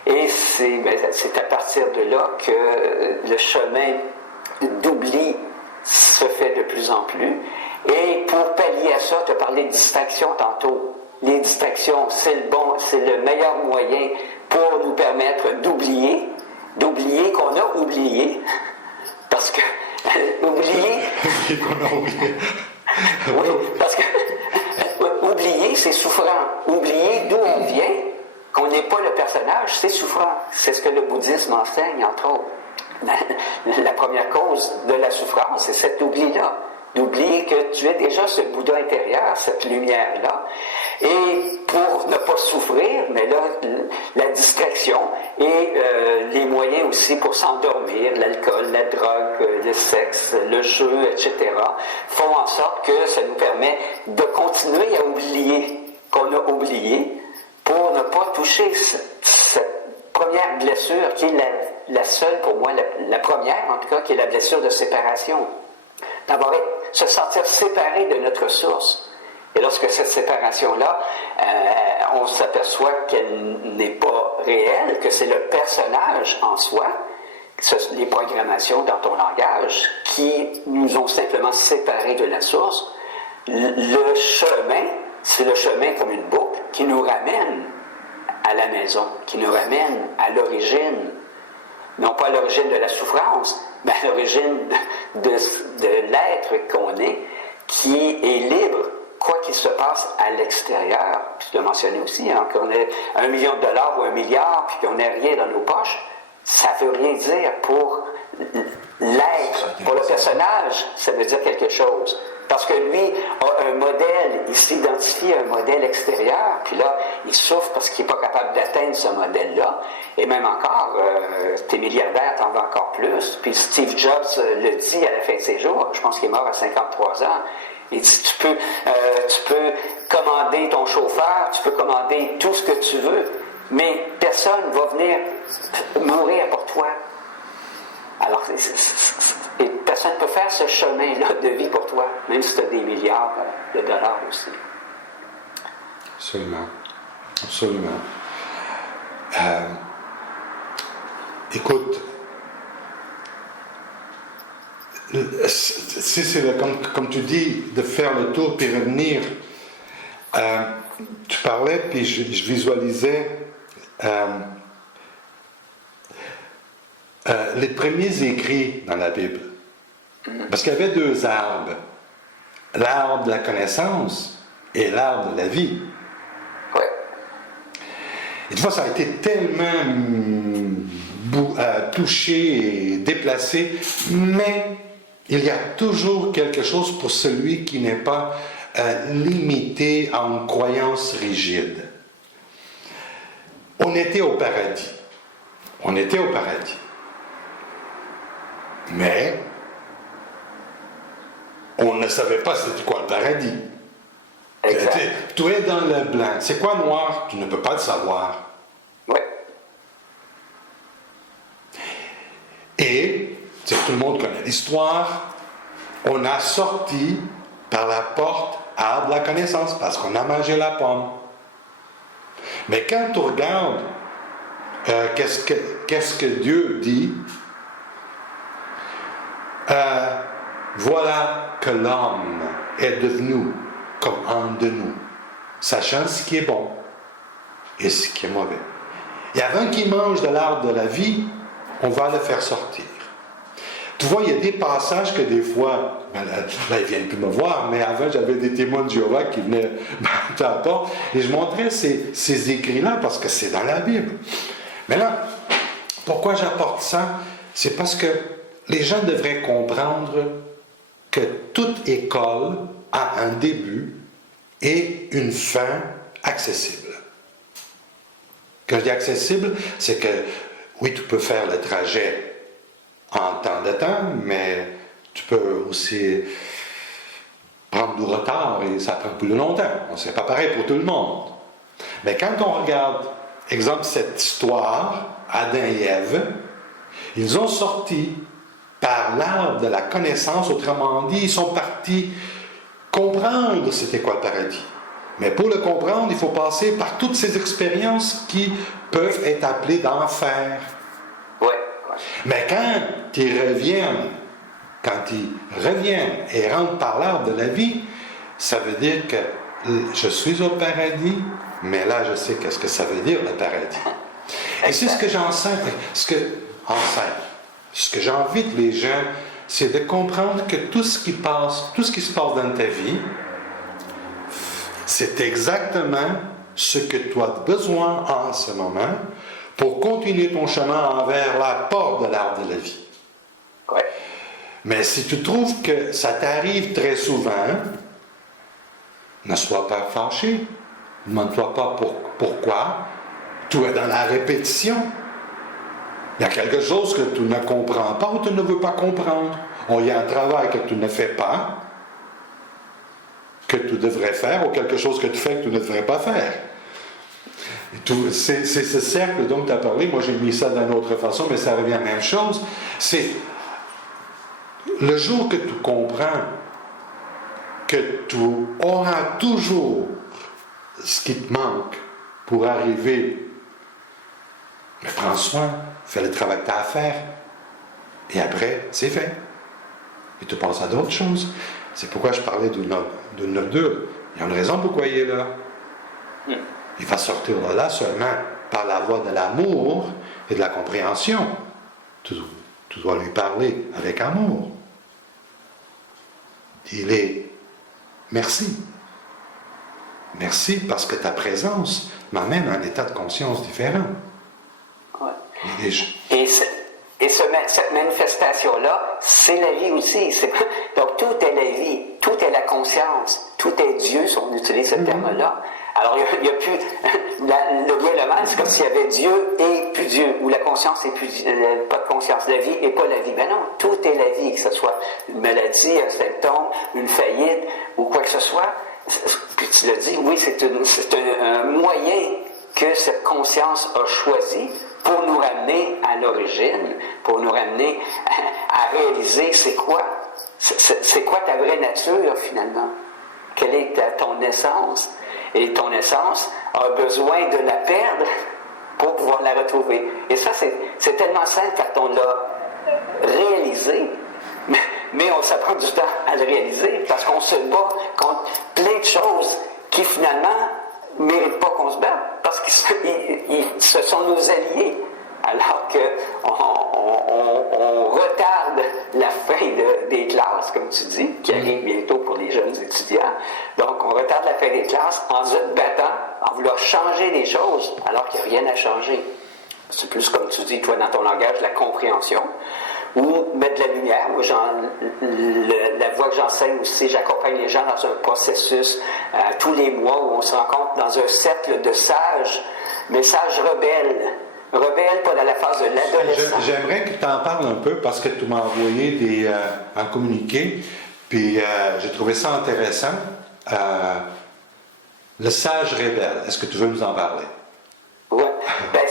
Et c'est à partir de là que le chemin d'oubli se fait de plus en plus. Et pour pallier à ça, tu as parlé de distraction tantôt. Les distractions, c'est le meilleur moyen pour nous permettre d'oublier qu'on a oublié. Parce que oublier oui, parce que oublier, c'est souffrant. Oublier d'où on vient, qu'on n'est pas le personnage, c'est souffrant. C'est ce que le bouddhisme enseigne, entre autres. La première cause de la souffrance, c'est cet oubli-là. D'oublier que tu es déjà ce Bouddha intérieur, cette lumière-là. Et pour ne pas souffrir, mais là, la distraction et les moyens aussi pour s'endormir, l'alcool, la drogue, le sexe, le jeu, etc., font en sorte que ça nous permet de continuer à oublier qu'on a oublié pour ne pas toucher cette première blessure qui est la seule pour moi, la première en tout cas, qui est la blessure de séparation. D'avoir se sentir séparé de notre source. Et lorsque cette séparation-là, on s'aperçoit qu'elle n'est pas réelle, que c'est le personnage en soi, les programmations dans ton langage, qui nous ont simplement séparés de la source, le chemin, c'est le chemin comme une boucle qui nous ramène à la maison, qui nous ramène à l'origine, non pas à l'origine de la souffrance, mais à l'origine de l'être qu'on est, qui est libre, quoi qu'il se passe à l'extérieur. Puis tu l'as mentionné aussi, hein, qu'on ait $1 million ou 1 milliard, puis qu'on n'ait rien dans nos poches, ça ne veut rien dire pour l'être, pour le personnage, ça veut dire quelque chose. Parce que lui a un modèle, il s'identifie à un modèle extérieur, puis là, il souffre parce qu'il n'est pas capable d'atteindre ce modèle-là. Et même encore, t'es milliardaire, t'en veux encore plus. Puis Steve Jobs le dit à la fin de ses jours, je pense qu'il est mort à 53 ans, il dit, tu peux commander ton chauffeur, tu peux commander tout ce que tu veux, mais personne ne va venir mourir pour toi. Alors, et personne ne peut faire ce chemin-là de vie pour toi, même si tu as des milliards de dollars aussi. Absolument. Absolument. Écoute, c'est comme tu dis, de faire le tour puis revenir. Tu parlais, puis je visualisais les premiers écrits dans la Bible. Parce qu'il y avait 2 arbres. L'arbre de la connaissance et l'arbre de la vie. Ouais. Et des fois, ça a été tellement touché et déplacé, mais il y a toujours quelque chose pour celui qui n'est pas limité à une croyance rigide. On était au paradis. On était au paradis. Mais on ne savait pas c'était quoi le paradis. Exact. Tu es dans le blanc. C'est quoi noir? Tu ne peux pas le savoir. Oui. Et, tout le monde connaît l'histoire, on a sorti par la porte arbre de la connaissance parce qu'on a mangé la pomme. Mais quand tu regardes qu'est-ce que Dieu dit, voilà que l'homme est devenu comme un de nous, sachant ce qui est bon et ce qui est mauvais. Et avant qu'il mange de l'arbre de la vie, on va le faire sortir. Tu vois, il y a des passages que des fois, là ils ne viennent plus me voir, mais avant j'avais des témoins de Jéhovah qui venaient à la porte et je montrais ces écrits-là parce que c'est dans la Bible. Mais là, pourquoi j'apporte ça? C'est parce que les gens devraient comprendre que toute école a un début et une fin accessible. Quand je dis accessible, c'est que oui, tu peux faire le trajet en temps de temps, mais tu peux aussi prendre du retard et ça prend plus longtemps. C'est pas pareil pour tout le monde. Mais quand on regarde, exemple, cette histoire, Adam et Ève, ils ont sorti par l'arbre de la connaissance, autrement dit, ils sont partis comprendre c'était quoi le paradis. Mais pour le comprendre, il faut passer par toutes ces expériences qui peuvent être appelées d'enfer. Ouais. Mais quand ils reviennent et rentrent par l'arbre de la vie, ça veut dire que je suis au paradis, mais là je sais qu'est-ce que ça veut dire le paradis. Et c'est ce que j'enseigne, ce que j'invite les gens, c'est de comprendre que tout ce qui se passe dans ta vie, c'est exactement ce que tu as besoin en ce moment pour continuer ton chemin envers la porte de l'arbre de la vie. Ouais. Mais si tu trouves que ça t'arrive très souvent, ne sois pas fâché. Ne demande-toi pas pourquoi. Tu es dans la répétition. Il y a quelque chose que tu ne comprends pas ou tu ne veux pas comprendre. Il y a un travail que tu ne fais pas, que tu devrais faire, ou quelque chose que tu fais que tu ne devrais pas faire. C'est ce cercle dont tu as parlé. Moi, j'ai mis ça d'une autre façon, mais ça revient à la même chose. C'est le jour que tu comprends que tu auras toujours ce qui te manque pour arriver. Mais prends soin, fais le travail que tu as à faire. Et après, c'est fait. Et tu passes à d'autres choses. C'est pourquoi je parlais de 9-2. Il y a une raison pourquoi il est là. Il va sortir de là seulement par la voie de l'amour et de la compréhension. Tu dois lui parler avec amour. Il est merci. Merci parce que ta présence m'amène à un état de conscience différent. Ouais. Et cette manifestation-là, c'est la vie aussi. Donc tout est la vie, tout est la conscience, tout est Dieu, si on utilise ce terme-là. Alors il n'y a plus le bien et le mal, c'est comme s'il y avait Dieu et plus Dieu, ou la conscience et plus pas de conscience, la vie et pas la vie. Ben non, tout est la vie, que ce soit une maladie, un symptôme, une faillite ou quoi que ce soit. Puis tu l'as dit, oui, c'est un moyen que cette conscience a choisi pour nous ramener à l'origine, pour nous ramener à réaliser c'est quoi ta vraie nature finalement, quelle est ton essence. Et ton essence a besoin de la perdre pour pouvoir la retrouver. Et ça, c'est tellement simple quand on l'a réalisé, mais on s'apprend du temps à le réaliser parce qu'on se bat contre plein de choses qui finalement ne méritent pas qu'on se batte parce que ce sont nos alliés. Alors qu'on retarde la fin des classes, comme tu dis, qui arrive bientôt pour les jeunes étudiants. Donc, on retarde la fin des classes en se battant, en vouloir changer les choses, alors qu'il n'y a rien à changer. C'est plus, comme tu dis, toi, dans ton langage, la compréhension. ou mettre de la lumière. Moi, la voie que j'enseigne aussi, j'accompagne les gens dans un processus tous les mois où on se rencontre dans un cercle de sages, mais sages rebelles. Rebelles, pas dans la phase de l'adolescence. J'aimerais que tu en parles un peu parce que tu m'as envoyé un communiqué, puis j'ai trouvé ça intéressant. Le sage rebelle, est-ce que tu veux nous en parler? Oui. Ben,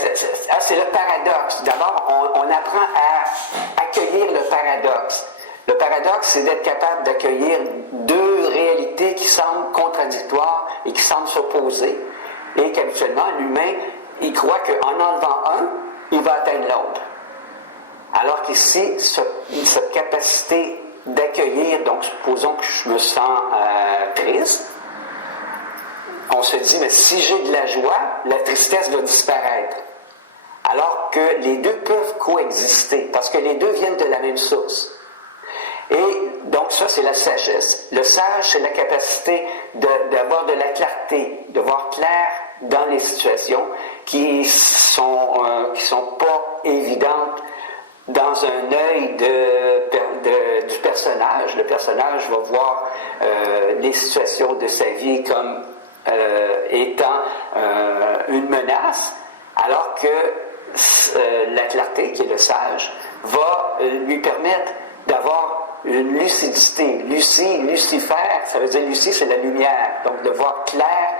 c'est le paradoxe. D'abord, on apprend à accueillir le paradoxe. Le paradoxe, c'est d'être capable d'accueillir deux réalités qui semblent contradictoires et qui semblent s'opposer. Et qu'habituellement, l'humain, il croit qu'en enlevant un, il va atteindre l'autre. Alors qu'ici, cette capacité d'accueillir, donc supposons que je me sens triste, on se dit, mais si j'ai de la joie, la tristesse va disparaître. Alors que les deux peuvent coexister, parce que les deux viennent de la même source. Et donc ça, c'est la sagesse. Le sage, c'est la capacité d'avoir de la clarté, de voir clair dans les situations qui sont pas évidentes dans un œil du personnage. Le personnage va voir les situations de sa vie comme étant une menace, alors que la clarté, qui est le sage, va lui permettre d'avoir une lucidité. Lucifer, ça veut dire Lucie, c'est la lumière. Donc de voir clair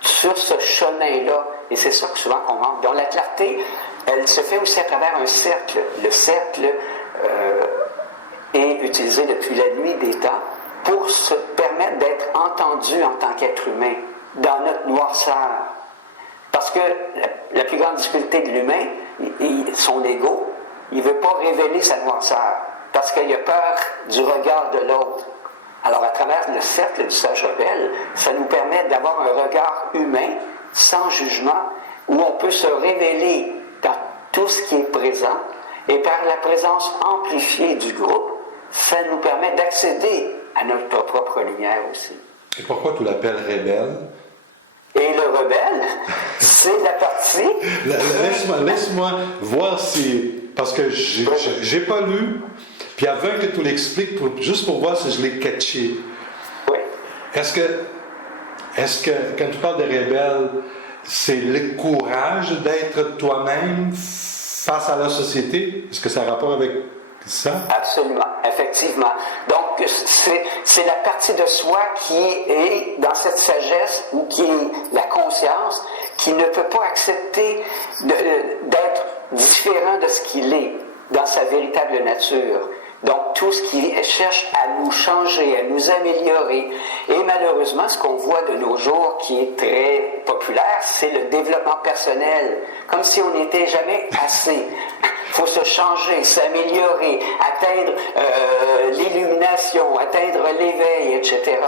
sur ce chemin-là. Et c'est ça que souvent qu'on manque. Donc la clarté, elle se fait aussi à travers un cercle. Le cercle est utilisé depuis la nuit des temps pour se permettre d'être entendu en tant qu'être humain dans notre noirceur. Parce que la plus grande difficulté de l'humain, son ego, il ne veut pas révéler sa noirceur, parce qu'il a peur du regard de l'autre. Alors à travers le cercle du sage rebelle, ça nous permet d'avoir un regard humain, sans jugement, où on peut se révéler dans tout ce qui est présent, et par la présence amplifiée du groupe, ça nous permet d'accéder à notre propre lumière aussi. Et pourquoi tu l'appelles rebelle? Et le rebelle, c'est la partie... Laisse-moi voir si... Parce que j'ai pas lu, puis avant que tu l'expliques, juste pour voir si je l'ai catché. Oui. Est-ce que quand tu parles de rebelle, c'est le courage d'être toi-même face à la société? Est-ce que ça a rapport avec ça? Absolument, effectivement. Donc, c'est la partie de soi qui est dans cette sagesse, ou qui est la conscience, qui ne peut pas accepter d'être différent de ce qu'il est dans sa véritable nature. Donc, tout ce qui cherche à nous changer, à nous améliorer. Et malheureusement, ce qu'on voit de nos jours, qui est très populaire, c'est le développement personnel. Comme si on n'était jamais assez. Il faut se changer, s'améliorer, atteindre l'illumination, atteindre l'éveil, etc.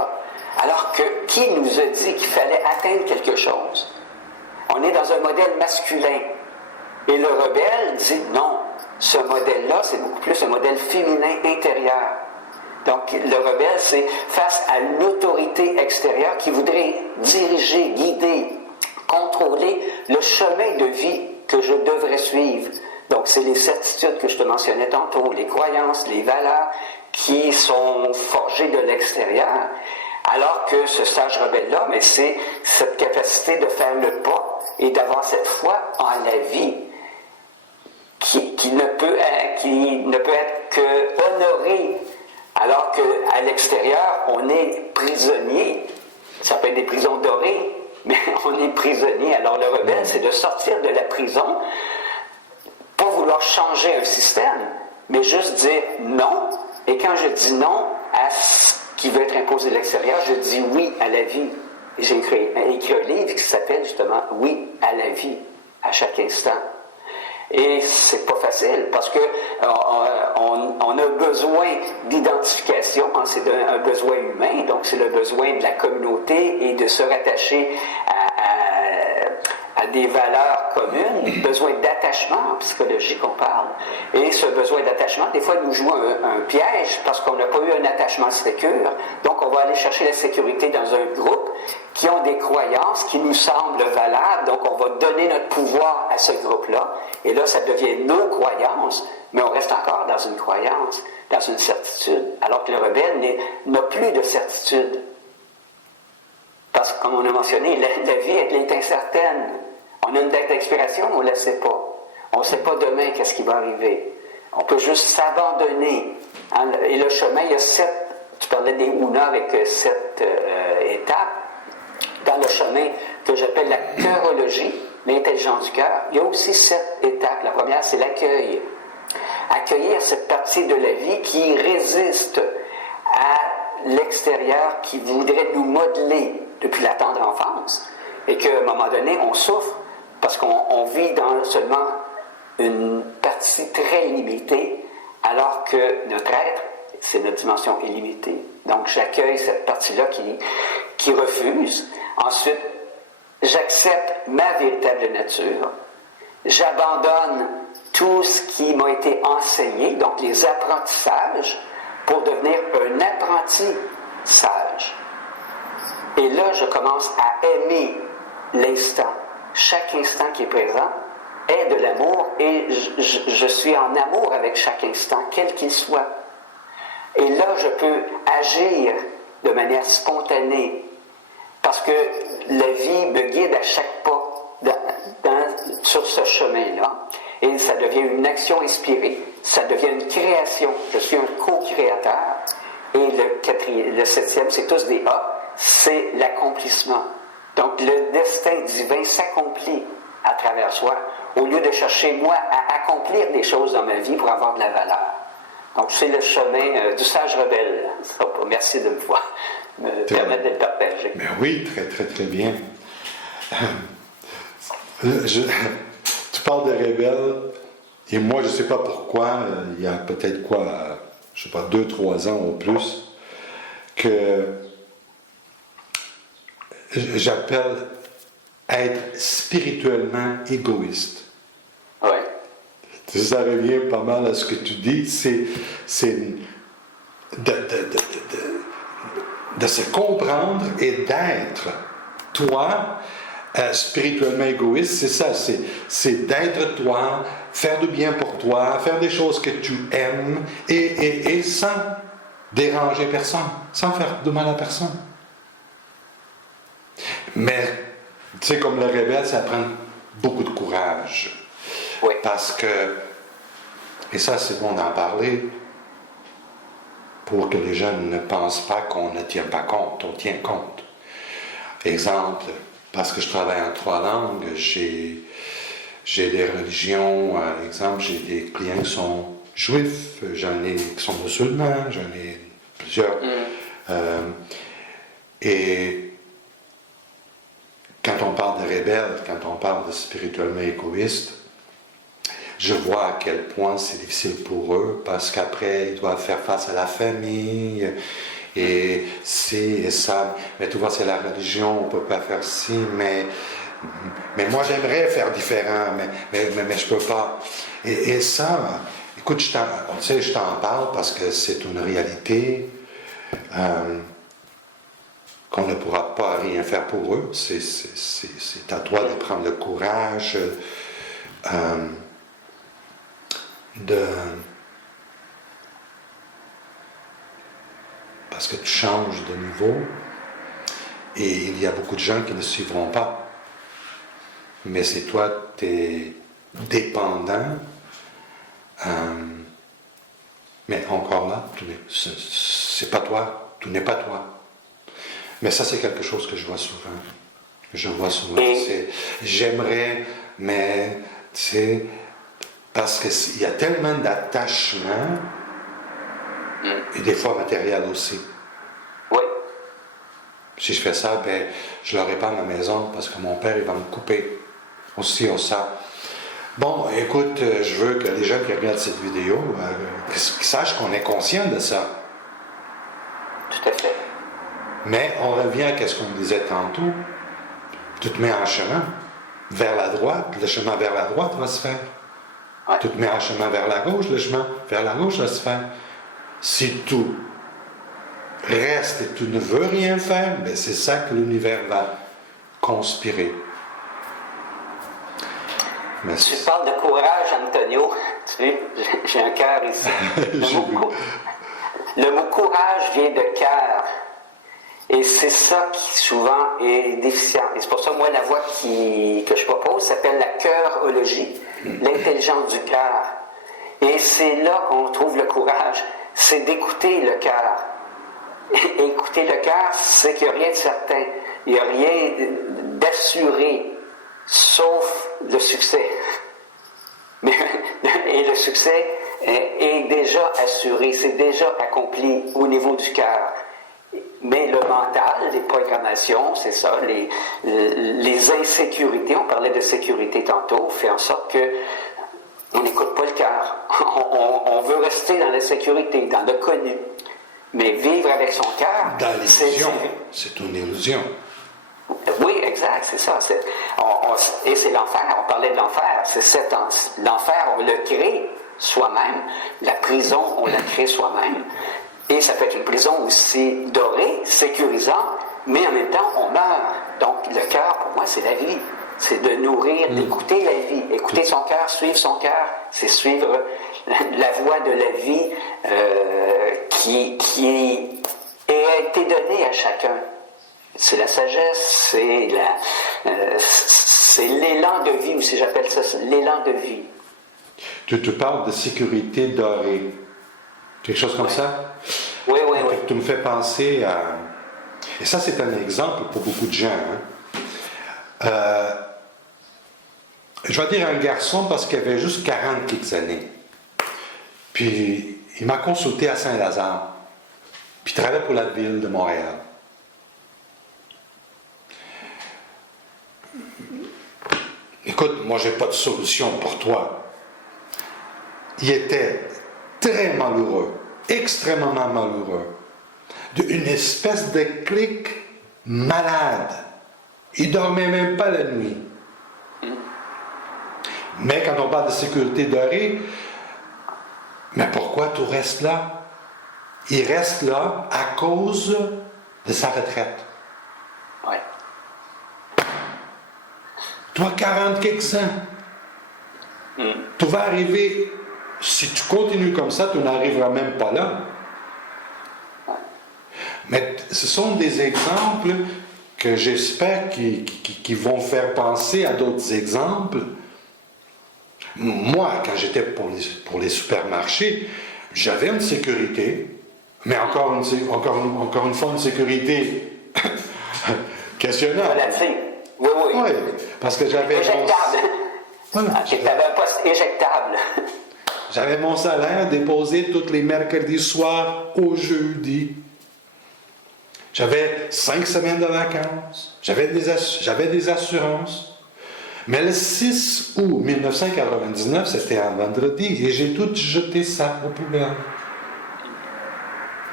Alors que, qui nous a dit qu'il fallait atteindre quelque chose? On est dans un modèle masculin. Et le rebelle dit non. Ce modèle-là, c'est beaucoup plus un modèle féminin intérieur. Donc, le rebelle, c'est face à une autorité extérieure qui voudrait diriger, guider, contrôler le chemin de vie que je devrais suivre. Donc, c'est les certitudes que je te mentionnais tantôt, les croyances, les valeurs qui sont forgées de l'extérieur. Alors que ce sage rebelle-là, mais c'est cette capacité de faire le pas et d'avoir cette foi en la vie qui ne peut être que honorée, alors qu'à l'extérieur, on est prisonnier. Ça peut être des prisons dorées, mais on est prisonnier. Alors le rebelle, c'est de sortir de la prison, pas vouloir changer un système, mais juste dire non. Et quand je dis non à ce qui veut être imposé de l'extérieur, je dis oui à la vie. Et j'ai écrit un livre qui s'appelle justement « Oui à la vie » à chaque instant. Et c'est pas facile parce que on a besoin d'identification, hein, c'est un besoin humain, donc c'est le besoin de la communauté et de se rattacher à des valeurs communes, besoin d'attachement en psychologie qu'on parle. Et ce besoin d'attachement, des fois, nous joue un piège parce qu'on n'a pas eu un attachement sécure. Donc, on va aller chercher la sécurité dans un groupe qui ont des croyances qui nous semblent valables, donc on va donner notre pouvoir à ce groupe-là, et là, ça devient nos croyances, mais on reste encore dans une croyance, dans une certitude, alors que le rebelle n'a plus de certitude. Parce que, comme on a mentionné, la vie est incertaine. On a une date d'expiration, on ne la sait pas. On ne sait pas demain qu'est-ce qui va arriver. On peut juste s'abandonner. Hein? Et le chemin, il y a 7, tu parlais des Una avec 7 étapes. Dans le chemin que j'appelle la cœurologie, l'intelligence du cœur, il y a aussi 7 étapes. La première, c'est l'accueil. Accueillir cette partie de la vie qui résiste à l'extérieur, qui voudrait nous modeler depuis la tendre enfance, et qu'à un moment donné, on souffre parce qu'on vit dans seulement une partie très limitée, alors que notre être, c'est notre dimension illimitée. Donc, j'accueille cette partie-là qui refuse. Ensuite, j'accepte ma véritable nature. J'abandonne tout ce qui m'a été enseigné, donc les apprentissages, pour devenir un apprenti sage. Et là, je commence à aimer l'instant. Chaque instant qui est présent est de l'amour et je suis en amour avec chaque instant, quel qu'il soit. Et là, je peux agir de manière spontanée parce que la vie me guide à chaque pas sur ce chemin-là. Et ça devient une action inspirée, ça devient une création. Je suis un co-créateur. Et le 7e, c'est tous des A, c'est l'accomplissement. Donc le destin divin s'accomplit à travers soi, au lieu de chercher moi à accomplir des choses dans ma vie pour avoir de la valeur. Donc c'est le chemin du sage rebelle. Merci de me permettre de le partager. Mais oui, très très très bien. Tu parles de rebelle, et moi je ne sais pas pourquoi, il y a peut-être je ne sais pas, 2-3 ans ou plus, que j'appelle être spirituellement égoïste. Oui. Ça revient pas mal à ce que tu dis, c'est de se comprendre et d'être. Toi, spirituellement égoïste, c'est ça, c'est d'être toi, faire du bien pour toi, faire des choses que tu aimes et sans déranger personne, sans faire de mal à personne. Mais, tu sais, comme le rebelle, ça prend beaucoup de courage. Oui. Parce que, et ça c'est bon d'en parler, pour que les jeunes ne pensent pas qu'on ne tient pas compte, on tient compte. Exemple, parce que je travaille en 3 langues, j'ai des religions, exemple, j'ai des clients qui sont juifs, j'en ai qui sont musulmans, j'en ai plusieurs. Et quand on parle de rebelle, quand on parle de spirituellement égoïste, je vois à quel point c'est difficile pour eux, parce qu'après, ils doivent faire face à la famille, et ci et ça. Mais tu vois, c'est la religion, on ne peut pas faire ci, mais moi j'aimerais faire différent, mais je ne peux pas. Et ça, écoute, je t'en parle parce que c'est une réalité qu'on ne pourra pas rien faire pour eux. C'est à toi de prendre le courage parce que tu changes de niveau et il y a beaucoup de gens qui ne suivront pas. Mais c'est toi, tu es dépendant. Mais encore là, c'est pas toi, tout n'est pas toi. Mais ça, c'est quelque chose que je vois souvent. J'aimerais, mais tu sais, parce qu'il y a tellement d'attachement, et des fois matériel aussi. Oui. Si je fais ça, ben, je ne l'aurai pas à ma maison parce que mon père, il va me couper. Aussi, ça. Bon, écoute, je veux que les gens qui regardent cette vidéo, qu'ils sachent qu'on est conscient de ça. Tout à fait. Mais on revient à ce qu'on disait tantôt. Tu te mets en chemin vers la droite, le chemin vers la droite va se faire. Ouais. Tu te mets en chemin vers la gauche, le chemin vers la gauche va se faire. Si tout restes et tu ne veux rien faire, ben c'est ça que l'univers va conspirer. Mais Tu parles de courage, Antonio. Tu sais, j'ai un cœur ici. Le mot courage vient de cœur. Et c'est ça qui souvent est déficient. Et c'est pour ça que moi, la voie que je propose s'appelle la cœurologie, l'intelligence du cœur. Et c'est là qu'on trouve le courage, c'est d'écouter le cœur. Et écouter le cœur, c'est qu'il n'y a rien de certain, il n'y a rien d'assuré, sauf le succès. Et le succès est déjà assuré, c'est déjà accompli au niveau du cœur. Mais le mental, les programmations, c'est ça, les insécurités, on parlait de sécurité tantôt, fait en sorte que on n'écoute pas le cœur. On veut rester dans la sécurité, dans le connu. Mais vivre avec son cœur, dans l'illusion, c'est une illusion. Oui, exact, c'est ça. Et c'est l'enfer, on parlait de l'enfer. L'enfer, on le crée soi-même. La prison, on la crée soi-même. Et ça peut être une prison aussi dorée, sécurisante, mais en même temps, on meurt. Donc, le cœur, pour moi, c'est la vie. C'est de nourrir, d'écouter la vie. Écouter son cœur, suivre son cœur, c'est suivre la voie de la vie qui a été donnée à chacun. C'est la sagesse, c'est l'élan de vie, ou si j'appelle ça l'élan de vie. Tu te parles de sécurité dorée. Quelque chose comme ça? Oui. Tu me fais penser à... Et ça, c'est un exemple pour beaucoup de gens. Je vais dire un garçon parce qu'il avait juste 40 quelques années. Puis, il m'a consulté à Saint-Lazare. Puis, il travaillait pour la ville de Montréal. Écoute, moi, j'ai pas de solution pour toi. Il était très malheureux, extrêmement malheureux, d'une espèce de clique malade. Il dormait même pas la nuit. Mais quand on parle de sécurité dorée, mais pourquoi tout reste là? Il reste là à cause de sa retraite. Oui. Toi, 40 quelques ans, tu vas arriver, si tu continues comme ça, tu n'arriveras même pas là. Mais ce sont des exemples que j'espère qui vont faire penser à d'autres exemples. Moi, quand j'étais pour les supermarchés, j'avais une sécurité, mais encore une fois, une sécurité questionnable. Relative. Oui. Oui, parce que j'avais... Éjectable. Voilà. Tu avais un poste éjectable. J'avais mon salaire déposé tous les mercredis soirs au jeudi. J'avais 5 semaines de vacances. J'avais des assurances. Mais le 6 août 1999, c'était un vendredi, et j'ai tout jeté ça au poubelle.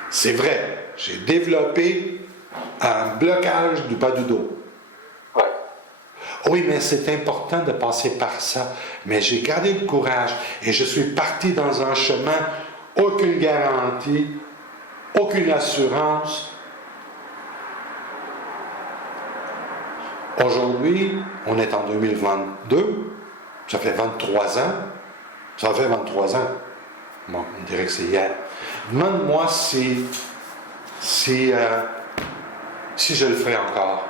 C'est vrai, j'ai développé un blocage du bas du dos. Ouais. Oui, mais c'est important de passer par ça. Mais j'ai gardé le courage et je suis parti dans un chemin, aucune garantie, aucune assurance. Aujourd'hui, on est en 2022, ça fait 23 ans. Ça fait 23 ans. Bon, on dirait que c'est hier. Demande-moi si je le ferai encore.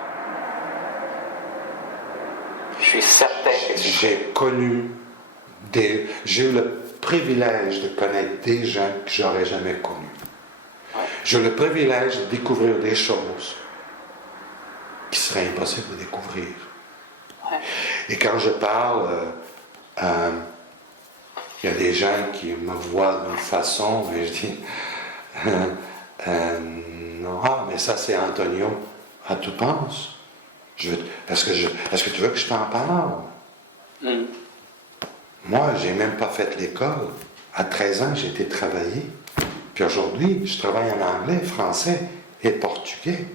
Je suis certain que j'ai eu le privilège de connaître des gens que j'aurais jamais connus. J'ai eu le privilège de découvrir des choses qui seraient impossibles de découvrir. Ouais. Et quand je parle, il y a des gens qui me voient d'une façon, et je dis, non, mais ça c'est Antonio. Ah, tu penses? Est-ce que tu veux que je t'en parle? Moi, j'ai même pas fait l'école. À 13 ans, j'ai été travailler. Puis aujourd'hui, je travaille en anglais, français et portugais.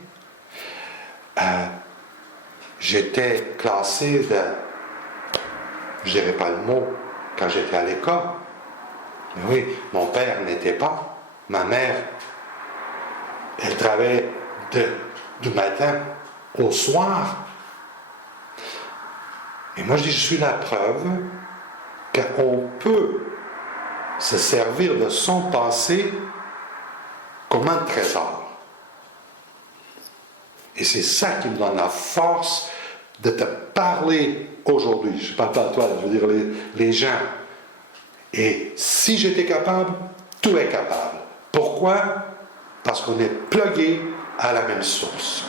J'étais classé de... Je dirais pas le mot quand j'étais à l'école. Mais oui, mon père n'était pas. Ma mère Elle travaille du matin au soir. Et moi, je dis, je suis la preuve qu'on peut se servir de son passé comme un trésor. Et c'est ça qui me donne la force de te parler aujourd'hui. Je ne parle pas à toi, je veux dire les gens. Et si j'étais capable, tout est capable. Pourquoi? Parce qu'on est plugué à la même source.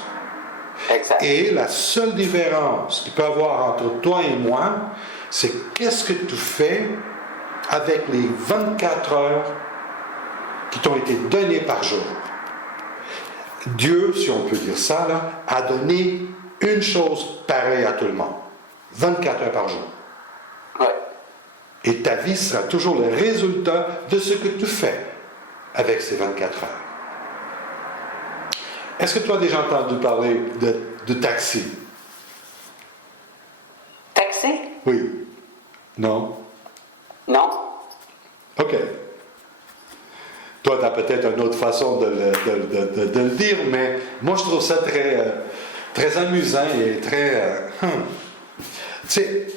Exact. Et la seule différence qu'il peut y avoir entre toi et moi, c'est qu'est-ce que tu fais avec les 24 heures qui t'ont été données par jour. Dieu, si on peut dire ça, là, a donné une chose pareille à tout le monde. 24 heures par jour. Ouais. Et ta vie sera toujours le résultat de ce que tu fais avec ces 24 heures. Est-ce que tu as déjà entendu parler de taxi? Taxi? Oui. Non? Non? OK. Toi, tu as peut-être une autre façon de le dire, mais moi, je trouve ça très amusant et très... Tu sais,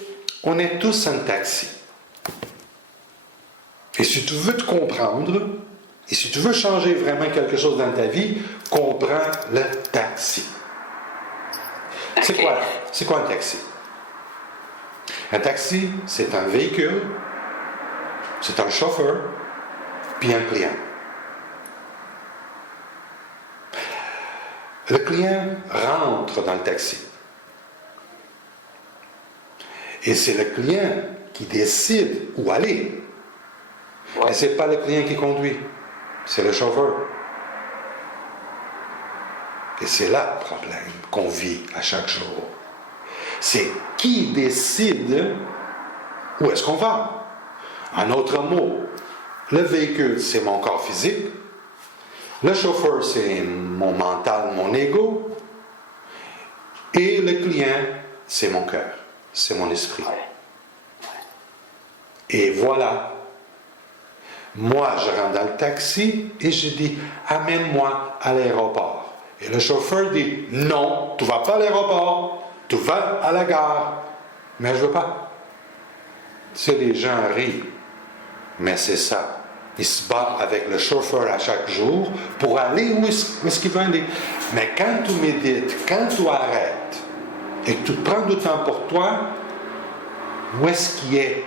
on est tous un taxi. Et si tu veux te comprendre, et si tu veux changer vraiment quelque chose dans ta vie, comprends le taxi. C'est quoi un taxi? Un taxi, c'est un véhicule, c'est un chauffeur, puis un client. Le client rentre dans le taxi. Et c'est le client qui décide où aller. Ouais. Mais ce n'est pas le client qui conduit, c'est le chauffeur. Et c'est là le problème qu'on vit à chaque jour. C'est qui décide où est-ce qu'on va. En autre mot, le véhicule, c'est mon corps physique. Le chauffeur, c'est mon mental, mon ego. Et le client, c'est mon cœur, c'est mon esprit. Et voilà. Moi, je rentre dans le taxi et je dis, amène-moi à l'aéroport. Et le chauffeur dit, non, tu ne vas pas à l'aéroport, tu vas à la gare. Mais je ne veux pas. Tu sais, les gens rient. Mais c'est ça. Ils se battent avec le chauffeur à chaque jour pour aller où est-ce qu'ils veulent aller. Mais quand tu médites, quand tu arrêtes et que tu prends du temps pour toi, où est-ce qu'il est?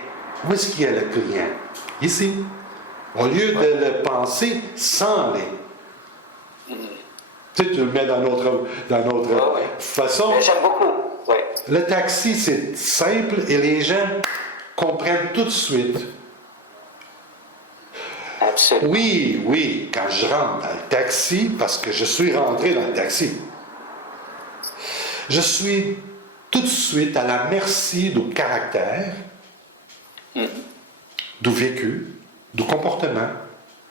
Où est-ce qu'il est le client? Ici. Au lieu de le penser sans aller. Tu sais, tu le mets dans notre façon. Mais j'aime beaucoup. Ouais. Le taxi, c'est simple et les gens comprennent tout de suite. Absolument. Oui, quand je rentre dans le taxi, parce que je suis rentré dans le taxi, je suis tout de suite à la merci du caractère, du vécu, du comportement,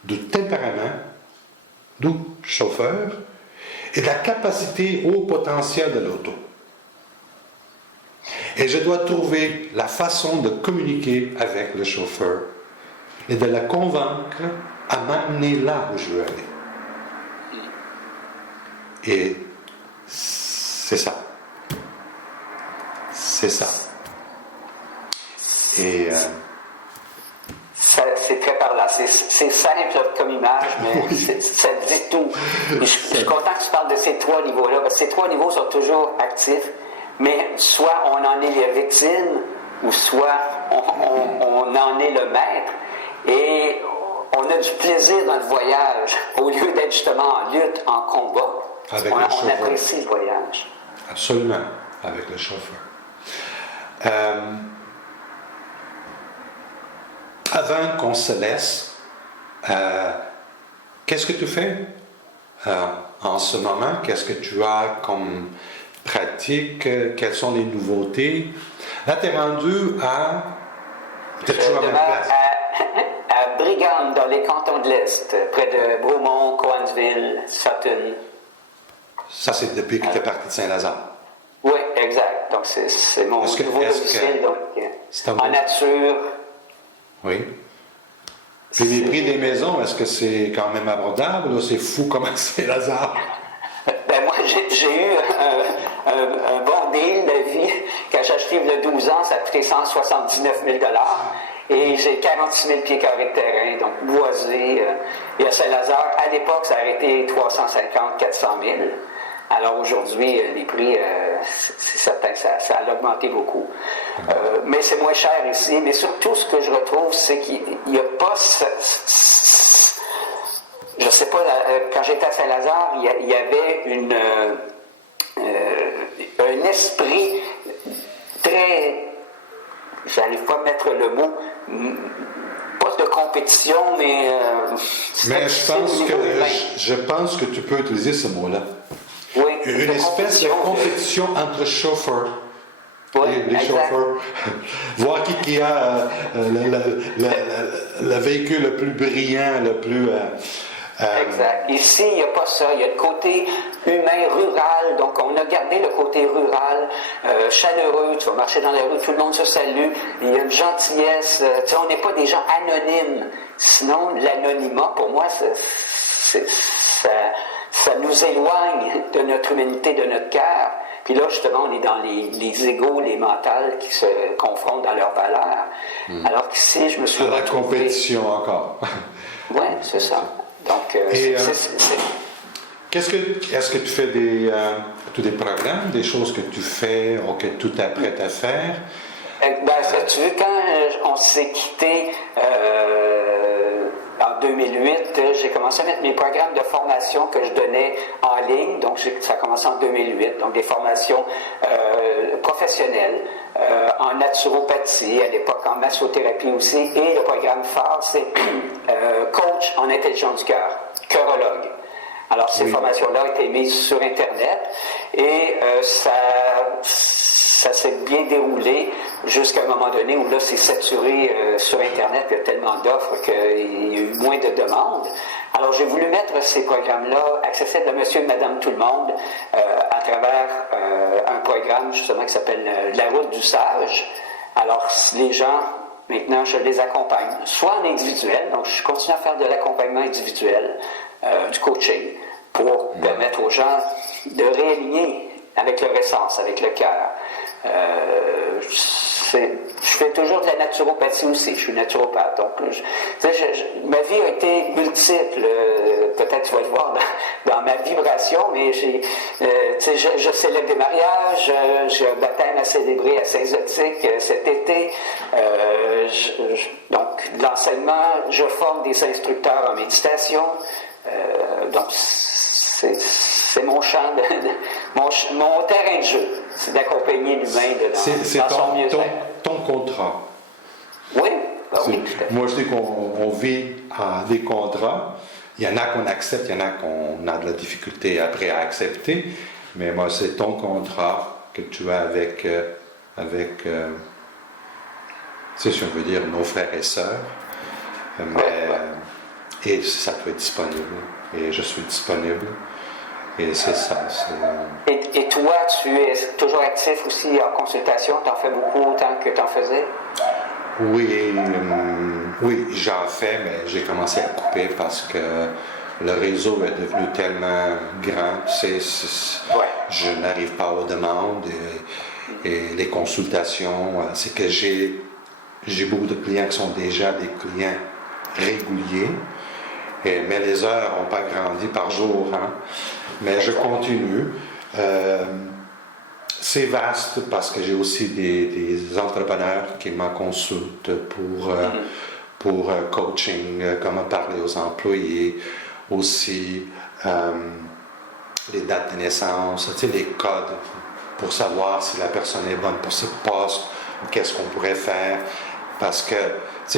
du tempérament, du chauffeur et de la capacité au potentiel de l'auto. Et je dois trouver la façon de communiquer avec le chauffeur et de la convaincre à m'amener là où je veux aller. Et c'est ça. C'est ça. Et... c'est très parlant. C'est simple comme image, mais oui. Ça dit tout. Je suis content que tu parles de ces trois niveaux-là, parce que ces trois niveaux sont toujours actifs, mais soit on en est les victimes, ou soit on en est le maître, et on a du plaisir dans le voyage, au lieu d'être justement en lutte, en combat. Avec on le chauffeur. apprécie le voyage. Absolument, avec le chauffeur. Avant qu'on se laisse, qu'est-ce que tu fais en ce moment? Qu'est-ce que tu as comme pratique? Quelles sont les nouveautés? Là, tu es rendu à... Tu es toujours à la même place. À Brigham, dans les cantons de l'Est, près de Bromont, Cowansville, Sutton. Ça, c'est depuis que tu es parti de Saint-Lazare. Oui, exact. Donc, c'est mon nouveau domicile. Donc, en nature. Oui. Puis les prix des maisons, est-ce que c'est quand même abordable ou c'est fou comme Saint-Lazare? Ben moi, j'ai eu un bon deal de vie. Quand j'ai acheté il y a 12 ans, ça a coûté 179 000 et j'ai 46 000 pieds carrés de terrain, donc boisé. Et à Saint-Lazare, à l'époque, ça aurait été 350 400 000. Alors aujourd'hui, les prix, c'est certain que ça a augmenté beaucoup. Mais c'est moins cher ici. Mais surtout, ce que je retrouve, c'est qu'il n'y a pas... Je ne sais pas, quand j'étais à Saint-Lazare, il y avait un esprit très... J'arrive pas à mettre le mot... Pas de compétition, mais... Mais je pense que tu peux utiliser ce mot-là. Oui, une espèce de compétition entre chauffeurs. Oui, les chauffeurs. Voir qui a le véhicule le plus brillant, le plus... Exact. Ici, il n'y a pas ça. Il y a le côté humain, rural. Donc, on a gardé le côté rural, chaleureux. Tu vas marcher dans la rue, tout le monde se salue. Il y a une gentillesse. Tu sais, on n'est pas des gens anonymes. Sinon, l'anonymat, pour moi, ça nous éloigne de notre humanité, de notre cœur. Puis là, justement, on est dans les égos, les mentales qui se confrontent dans leurs valeurs. Alors qu'ici, je me suis la retrouvé... compétition encore. Oui, c'est ça. Donc, est-ce que tu fais des programmes, des choses que tu fais ou que tu t'apprêtes à faire? Tu veux, quand on s'est quitté en 2008, j'ai commencé à mettre mes programmes de formation que je donnais en ligne. Donc, ça a commencé en 2008. Donc, des formations professionnelles en naturopathie, à l'époque en massothérapie aussi. Et le programme phare, c'est coach en intelligence du cœur, cœurologue. Alors, ces formations-là ont été mises sur Internet et ça s'est bien déroulé jusqu'à un moment donné où là, c'est saturé sur Internet, il y a tellement d'offres qu'il y a eu moins de demandes. Alors, j'ai voulu mettre ces programmes-là accessibles à monsieur et madame tout le monde à travers un programme justement qui s'appelle La Route du Sage. Alors, les gens, maintenant, je les accompagne, soit en individuel, donc je continue à faire de l'accompagnement individuel, du coaching, pour permettre aux gens de réaligner avec leur essence, avec le cœur. Je fais toujours de la naturopathie aussi, je suis naturopathe. Donc, ma vie a été multiple. Peut-être tu vas le voir dans ma vibration, mais je célèbre des mariages, j'ai un baptême à célébrer à Saint-Zotique cet été. Donc, de l'enseignement, je forme des instructeurs en méditation. Donc, c'est mon champ, mon terrain de jeu, c'est d'accompagner l'humain dans son mieux-être. Ton contrat. Oui, oui. Moi, je dis qu'on vit à des contrats. Il y en a qu'on accepte, il y en a qu'on a de la difficulté après à accepter. Mais moi, c'est ton contrat que tu as avec si on veut dire, nos frères et sœurs. Et ça peut être disponible. Et je suis disponible. Et c'est ça. Et toi, tu es toujours actif aussi en consultation? Tu en fais beaucoup autant que tu en faisais? Oui, j'en fais, mais j'ai commencé à couper parce que le réseau est devenu tellement grand. Je n'arrive pas aux demandes et les consultations. C'est que j'ai beaucoup de clients qui sont déjà des clients réguliers. Mais les heures n'ont pas grandi par jour. Hein? Mais je continue. C'est vaste parce que j'ai aussi des entrepreneurs qui me consultent pour coaching, comment parler aux employés, aussi les dates de naissance, les codes pour savoir si la personne est bonne pour ce poste, qu'est-ce qu'on pourrait faire. Parce que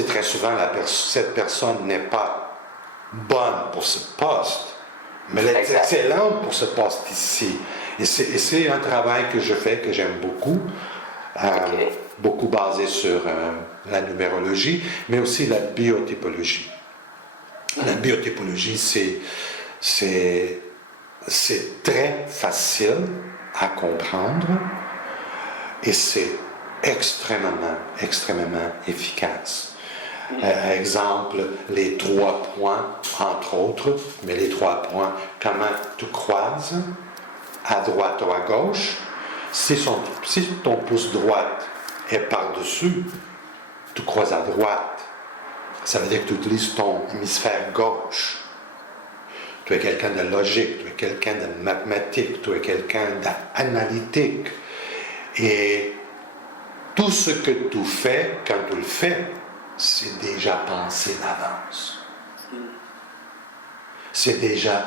très souvent, cette personne n'est pas bonne pour ce poste, mais elle est excellente pour ce poste ici. Et c'est un travail que je fais, que j'aime beaucoup, beaucoup basé sur la numérologie, mais aussi la biotypologie. La biotypologie, c'est très facile à comprendre et c'est extrêmement efficace. Exemple, les 3 points, entre autres, mais les 3 points, comment tu croises, à droite ou à gauche. Si ton pouce droite est par-dessus, tu croises à droite. Ça veut dire que tu utilises ton hémisphère gauche. Tu es quelqu'un de logique, tu es quelqu'un de mathématique, tu es quelqu'un d'analytique. Et tout ce que tu fais, quand tu le fais, c'est déjà pensé d'avance. C'est déjà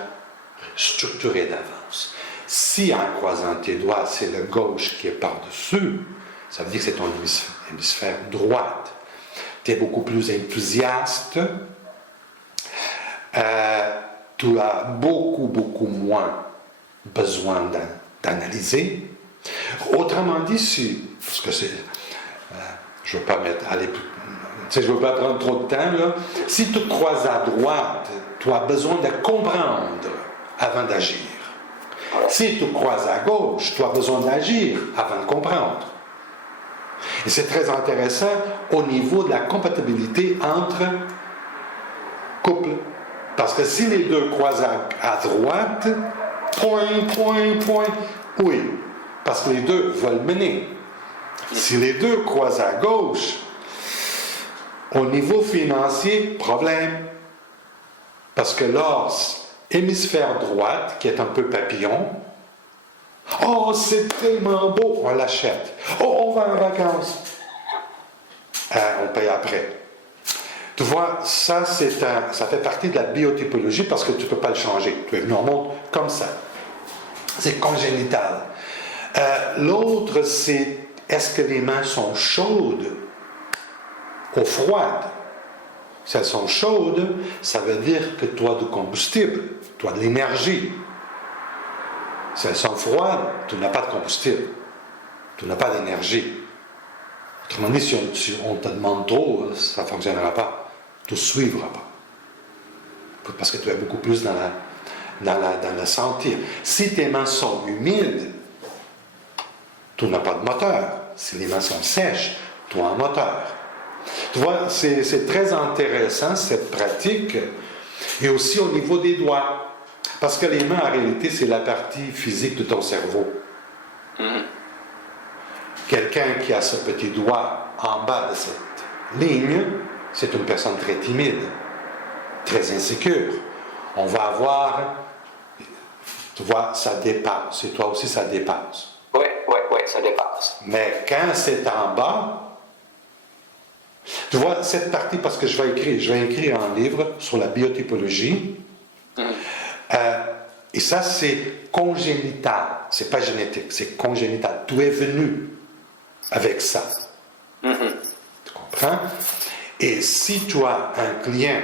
structuré d'avance. Si en croisant tes doigts, c'est le gauche qui est par-dessus, ça veut dire que c'est ton hémisphère droite. Tu es beaucoup plus enthousiaste. Tu as beaucoup moins besoin d'analyser. Autrement dit, parce que je ne veux pas je ne veux pas prendre trop de temps, là. Si tu croises à droite, tu as besoin de comprendre avant d'agir. Si tu croises à gauche, tu as besoin d'agir avant de comprendre. Et c'est très intéressant au niveau de la compatibilité entre couples. Parce que si les deux croisent à droite, point, oui, parce que les deux veulent mener. Si les deux croisent à gauche, au niveau financier, problème. Parce que l'hémisphère droite, qui est un peu papillon, oh, c'est tellement beau, on l'achète. Oh, on va en vacances. On paye après. Tu vois, ça fait partie de la biotypologie parce que tu ne peux pas le changer. Tu es venu au monde comme ça. C'est congénital. L'autre, c'est est-ce que les mains sont chaudes ou froides? Si elles sont chaudes, ça veut dire que tu as du combustible, tu as de l'énergie. Si elles sont froides, tu n'as pas de combustible, tu n'as pas d'énergie. Autrement dit, si on te demande trop, ça ne fonctionnera pas. Tu ne suivras pas. Parce que tu es beaucoup plus dans le sentir. Si tes mains sont humides, tu n'as pas de moteur. Si les mains sont sèches, tu as un moteur. Tu vois, c'est très intéressant cette pratique. Et aussi au niveau des doigts. Parce que les mains, en réalité, c'est la partie physique de ton cerveau. Quelqu'un qui a ce petit doigt en bas de cette ligne, c'est une personne très timide, très insécure. On va avoir, tu vois, ça dépasse. Et toi aussi, ça dépasse. Oui, ça dépasse. Mais quand c'est en bas, tu vois, cette partie, parce que je vais écrire un livre sur la biotypologie. Et ça, c'est congénital. C'est pas génétique, c'est congénital. Tu es venu avec ça. Tu comprends? Et si tu as un client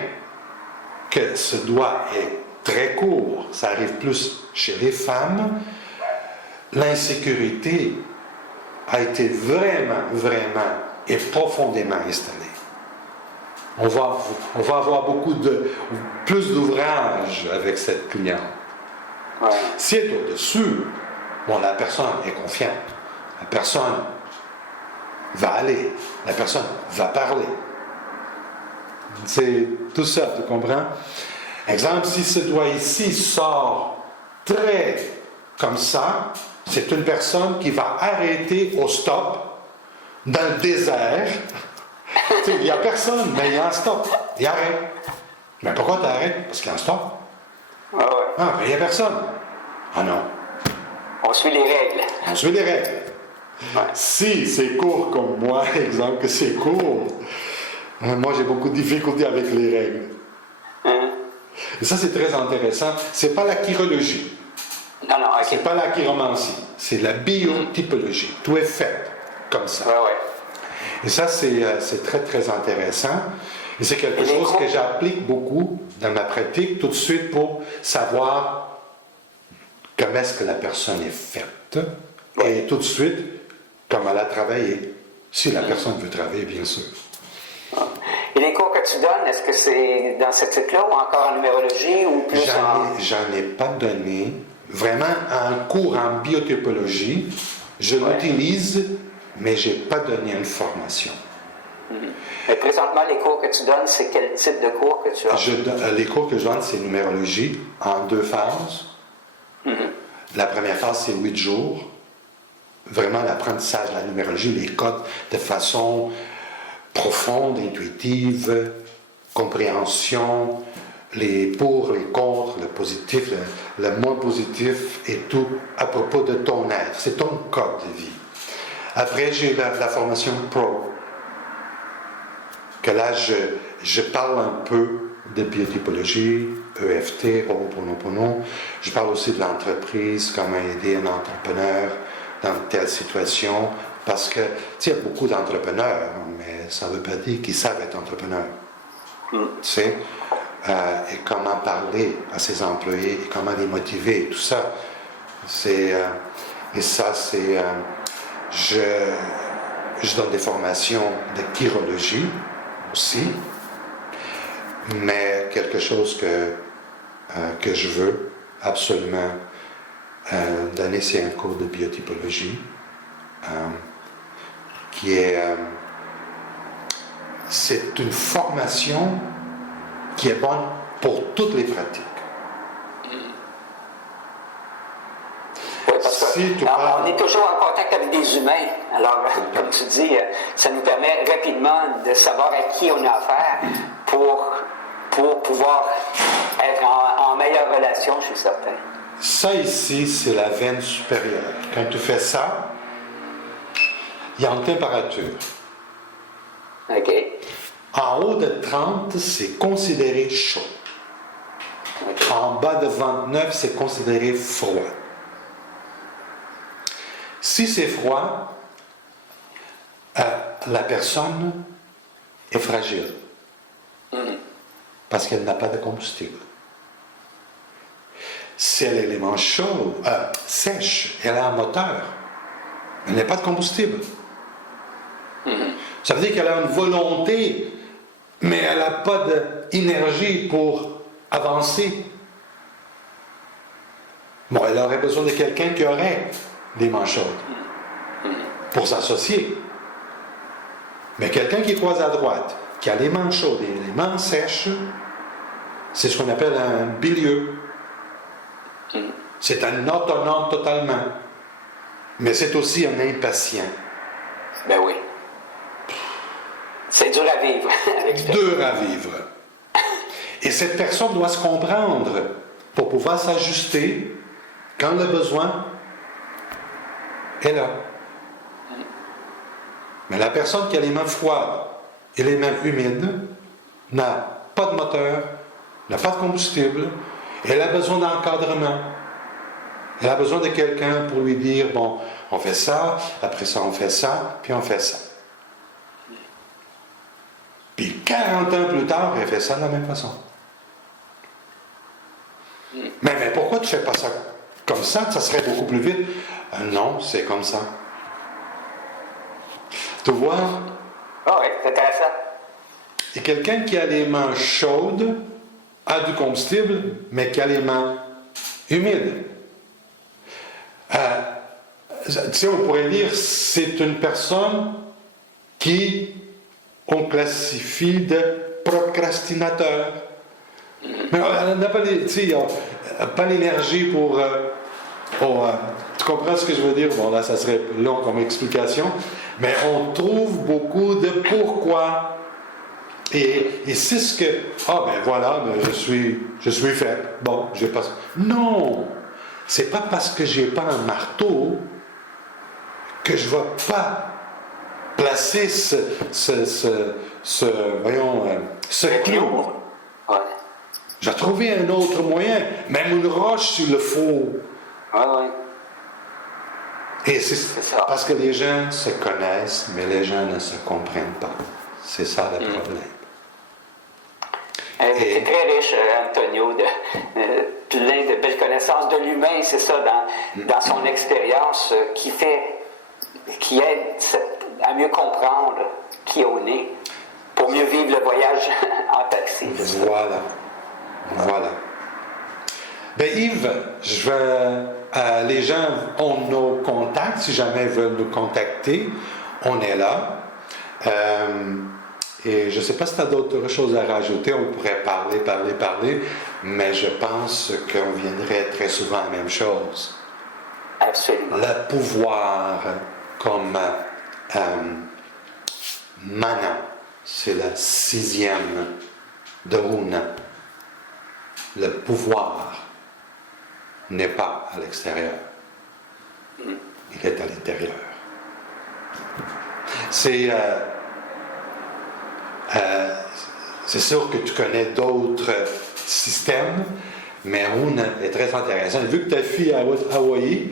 que ce doigt est très court, ça arrive plus chez les femmes, l'insécurité a été vraiment et profondément installée. On va avoir plus d'ouvrages avec cette cliente. Ouais. Si elle est au-dessus, la personne est confiante. La personne va aller. La personne va parler. C'est tout ça, tu comprends? Exemple, si ce doigt ici sort très comme ça, c'est une personne qui va arrêter au stop dans le désert. Il n'y a personne, mais il y a un stop. Il arrête. Mais pourquoi tu arrêtes? Parce qu'il y a un stop. Ah, mais il n'y a personne. Ah non. On suit les règles. On suit les règles. Ouais. Si c'est court comme moi, exemple que c'est court, moi j'ai beaucoup de difficultés avec les règles. Et ça c'est très intéressant. C'est pas la chirologie. Non, okay. C'est pas la chiromancie. C'est la biotypologie. Tout est fait comme ça. Et ça c'est très intéressant. Et c'est quelque chose que j'applique beaucoup dans ma pratique tout de suite pour savoir comment est-ce que la personne est faite et tout de suite comment elle a travaillé. Si la personne veut travailler, bien sûr. Et les cours que tu donnes, est-ce que c'est dans ce titre-là ou encore en numérologie ou plus J'en ai pas donné. Vraiment, un cours en biotypologie, je l'utilise, mais je n'ai pas donné une formation. Mais présentement, les cours que tu donnes, c'est quel type de cours que tu as? Les cours que je donne, c'est numérologie en 2 phases. La première phase, c'est 8 jours. Vraiment l'apprentissage de la numérologie, les codes de façon profonde, intuitive, compréhension, les pour, les contre, le positif, le moins positif et tout à propos de ton être. C'est ton code de vie. Après, j'ai la formation pro. Que là, je parle un peu de biotypologie, EFT, Ho'oponopono. Je parle aussi de l'entreprise, comment aider un entrepreneur dans telle situation. Parce que, tu sais, il y a beaucoup d'entrepreneurs, mais ça ne veut pas dire qu'ils savent être entrepreneurs. Tu sais, et comment parler à ses employés, et comment les motiver, tout ça. Et ça, c'est... je donne des formations de chirologie aussi, mais quelque chose que je veux absolument donner, c'est un cours de biotypologie qui est... c'est une formation qui est bonne pour toutes les pratiques. Oui, parce on est toujours en contact avec des humains. Alors, comme tu dis, ça nous permet rapidement de savoir à qui on a affaire pour pouvoir être en meilleure relation, je suis certain. Ça ici, c'est la veine supérieure. Quand tu fais ça, il y a une température. OK. En haut de 30, c'est considéré chaud. Okay. En bas de 29, c'est considéré froid. Si c'est froid, la personne est fragile. Parce qu'elle n'a pas de combustible. Si elle est l'élément chaud, sèche, elle a un moteur. Elle n'a pas de combustible. Ça veut dire qu'elle a une volonté, mais elle n'a pas d'énergie pour avancer. Bon, elle aurait besoin de quelqu'un qui aurait des mains chaudes pour s'associer. Mais quelqu'un qui croise à droite, qui a les mains chaudes et les mains sèches, c'est ce qu'on appelle un bilieux. C'est un autonome totalement. Mais c'est aussi un impatient. Ben oui. C'est dur à vivre. Dur à vivre. Et cette personne doit se comprendre pour pouvoir s'ajuster quand le besoin est là. Mais la personne qui a les mains froides et les mains humides n'a pas de moteur, n'a pas de combustible, elle a besoin d'encadrement. Elle a besoin de quelqu'un pour lui dire, bon, on fait ça, après ça on fait ça, puis on fait ça. Puis 40 ans plus tard, elle fait ça de la même façon. Mais pourquoi tu ne fais pas ça comme ça serait beaucoup plus vite? Non, c'est comme ça. Tu vois? Ah oui, c'est intéressant. Et quelqu'un qui a les mains chaudes a du combustible, mais qui a les mains humides. Tu sais, on pourrait dire c'est une personne qui on classifie de procrastinateur. Mais elle n'a pas l'énergie pour... tu comprends ce que je veux dire? Bon, là, ça serait long comme explication. Mais on trouve beaucoup de pourquoi. Et c'est ce que... Ah, ben voilà, ben je suis fait. Bon, je passe. Non! C'est pas parce que j'ai pas un marteau que je ne vais pas placer ce clou. Ouais. J'ai trouvé un autre moyen, même une roche s'il le faut. Ouais. Et c'est ça. Parce que les gens se connaissent, mais les gens ne se comprennent pas. C'est ça le problème. C'est très riche, Antonio, plein de belles connaissances de l'humain, c'est ça, dans son expérience, qui aide à mieux comprendre qui on est, pour mieux vivre le voyage en taxi. Voilà. Ben Yves, les gens ont nos contacts, si jamais ils veulent nous contacter, on est là. Et je ne sais pas si tu as d'autres choses à rajouter, on pourrait parler, mais je pense qu'on viendrait très souvent à la même chose. Absolument. Le pouvoir comme mana, c'est la 6e de Runa. Le pouvoir n'est pas à l'extérieur, il est à l'intérieur. C'est sûr que tu connais d'autres systèmes, mais Runa est très intéressant. Vu que ta fille est à Hawaï,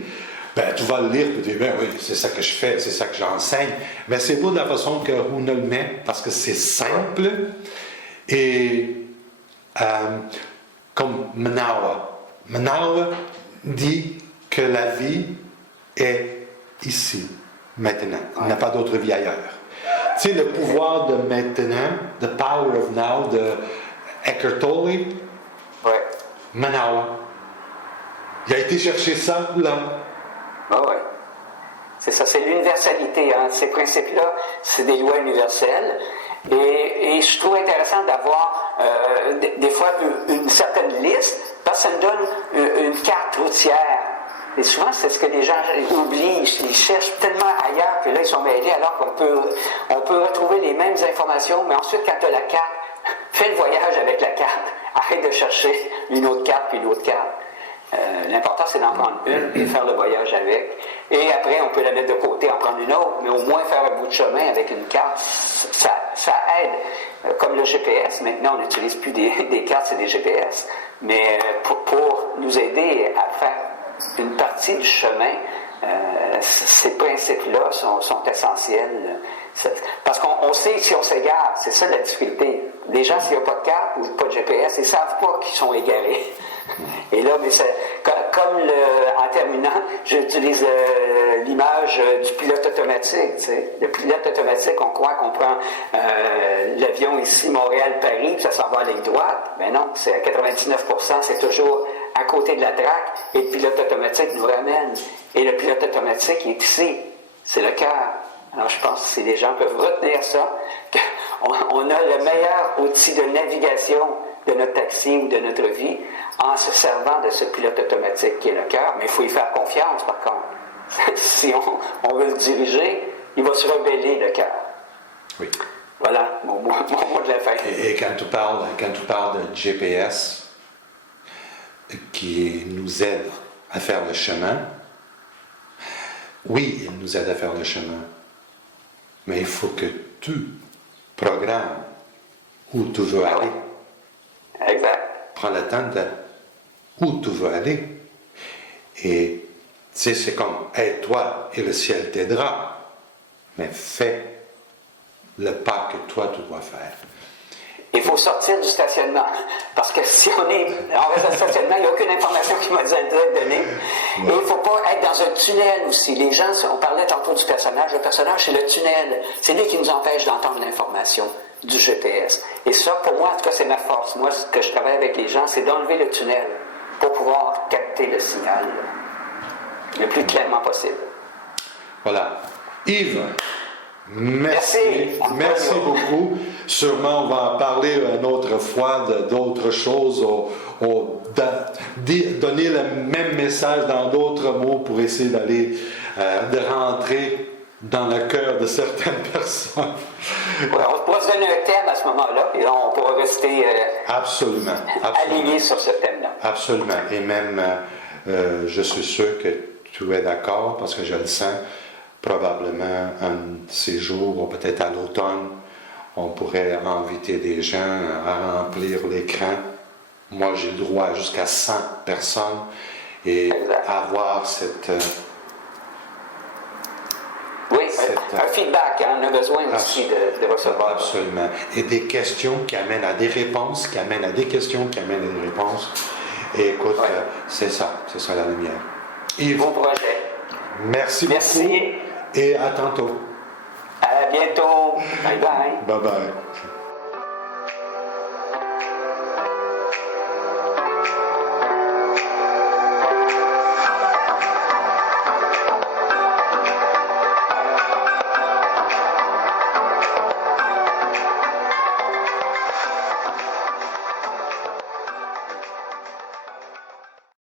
ben, tu vas le lire et tu dis, ben oui, c'est ça que je fais, c'est ça que j'enseigne. Mais c'est beau de la façon que Runa le met, parce que c'est simple. Et comme Manawa. Manawa dit que la vie est ici, maintenant. Il n'y a pas d'autre vie ailleurs. Tu sais, le pouvoir de maintenant, the power of now, de Eckhart Tolle, Manawa. Il a été chercher ça, là. Ah oui. C'est ça, c'est l'universalité. Hein. Ces principes-là, c'est des lois universelles. Et je trouve intéressant d'avoir des fois une certaine liste, parce que ça me donne une carte routière. Et souvent, c'est ce que les gens oublient. Ils cherchent tellement ailleurs que là, ils sont mêlés, alors qu'on peut retrouver les mêmes informations, mais ensuite, quand tu as la carte, fais le voyage avec la carte. Arrête de chercher une autre carte puis une autre carte. L'important, c'est d'en prendre une et faire le voyage avec. Et après, on peut la mettre de côté, en prendre une autre, mais au moins faire un bout de chemin avec une carte, ça aide. Comme le GPS, maintenant, on n'utilise plus des cartes, c'est des GPS. Mais pour nous aider à faire une partie du chemin, ces principes-là sont essentiels. Parce qu'on sait si on s'égare, c'est ça la difficulté. Les gens, s'il n'y a pas de carte ou pas de GPS, ils ne savent pas qu'ils sont égarés. Et là, mais en terminant, j'utilise l'image du pilote automatique. Tu sais. Le pilote automatique, on croit qu'on prend l'avion ici, Montréal-Paris, puis ça s'en va à ligne droite. Mais non, c'est à 99%, c'est toujours à côté de la traque, et le pilote automatique nous ramène. Et le pilote automatique est ici, c'est le cœur. Alors je pense que si les gens peuvent retenir ça, qu'on a le meilleur outil de navigation de notre taxi ou de notre vie en se servant de ce pilote automatique qui est le cœur, mais il faut y faire confiance par contre. Si on veut le diriger, il va se rebeller le cœur. Oui. Voilà mon mot de la fin. Et quand tu parles de GPS qui nous aide à faire le chemin, oui, il nous aide à faire le chemin, mais il faut que tu programmes où tu veux aller. Exact. Prends le temps de où tu veux aller. Et tu sais, c'est comme aide-toi et le ciel t'aidera. Mais fais le pas que toi tu dois faire. Il faut sortir du stationnement. Parce que si on est en reste de stationnement, il n'y a aucune information qui m'a été donnée. Et il ne faut pas être dans un tunnel aussi. Les gens, on parlait tantôt du personnage. Le personnage, c'est le tunnel. C'est lui qui nous empêche d'entendre l'information du GPS. Et ça, pour moi, en tout cas, c'est ma force. Moi, ce que je travaille avec les gens, c'est d'enlever le tunnel pour pouvoir capter le signal le plus clairement possible. Voilà. Yves, merci beaucoup. Sûrement, on va en parler une autre fois d'autres choses, donner le même message dans d'autres mots pour essayer de rentrer dans le cœur de certaines personnes. Ouais, on pourra se donner un thème à ce moment-là, et là, on pourra rester absolument. aligné sur ce thème-là. Absolument. Et même, je suis sûr que tu es d'accord, parce que je le sens, probablement un de ces jours, ou peut-être à l'automne, on pourrait inviter des gens à remplir l'écran. Moi, j'ai le droit jusqu'à 100 personnes et avoir cette... un feedback, hein, on a besoin aussi de recevoir. Absolument. Et des questions qui amènent à des réponses, qui amènent à des questions, qui amènent à des réponses. Et écoute, c'est ça la lumière. Yves, bon projet. Merci beaucoup. Et à tantôt. À bientôt. Bye bye. Bye bye.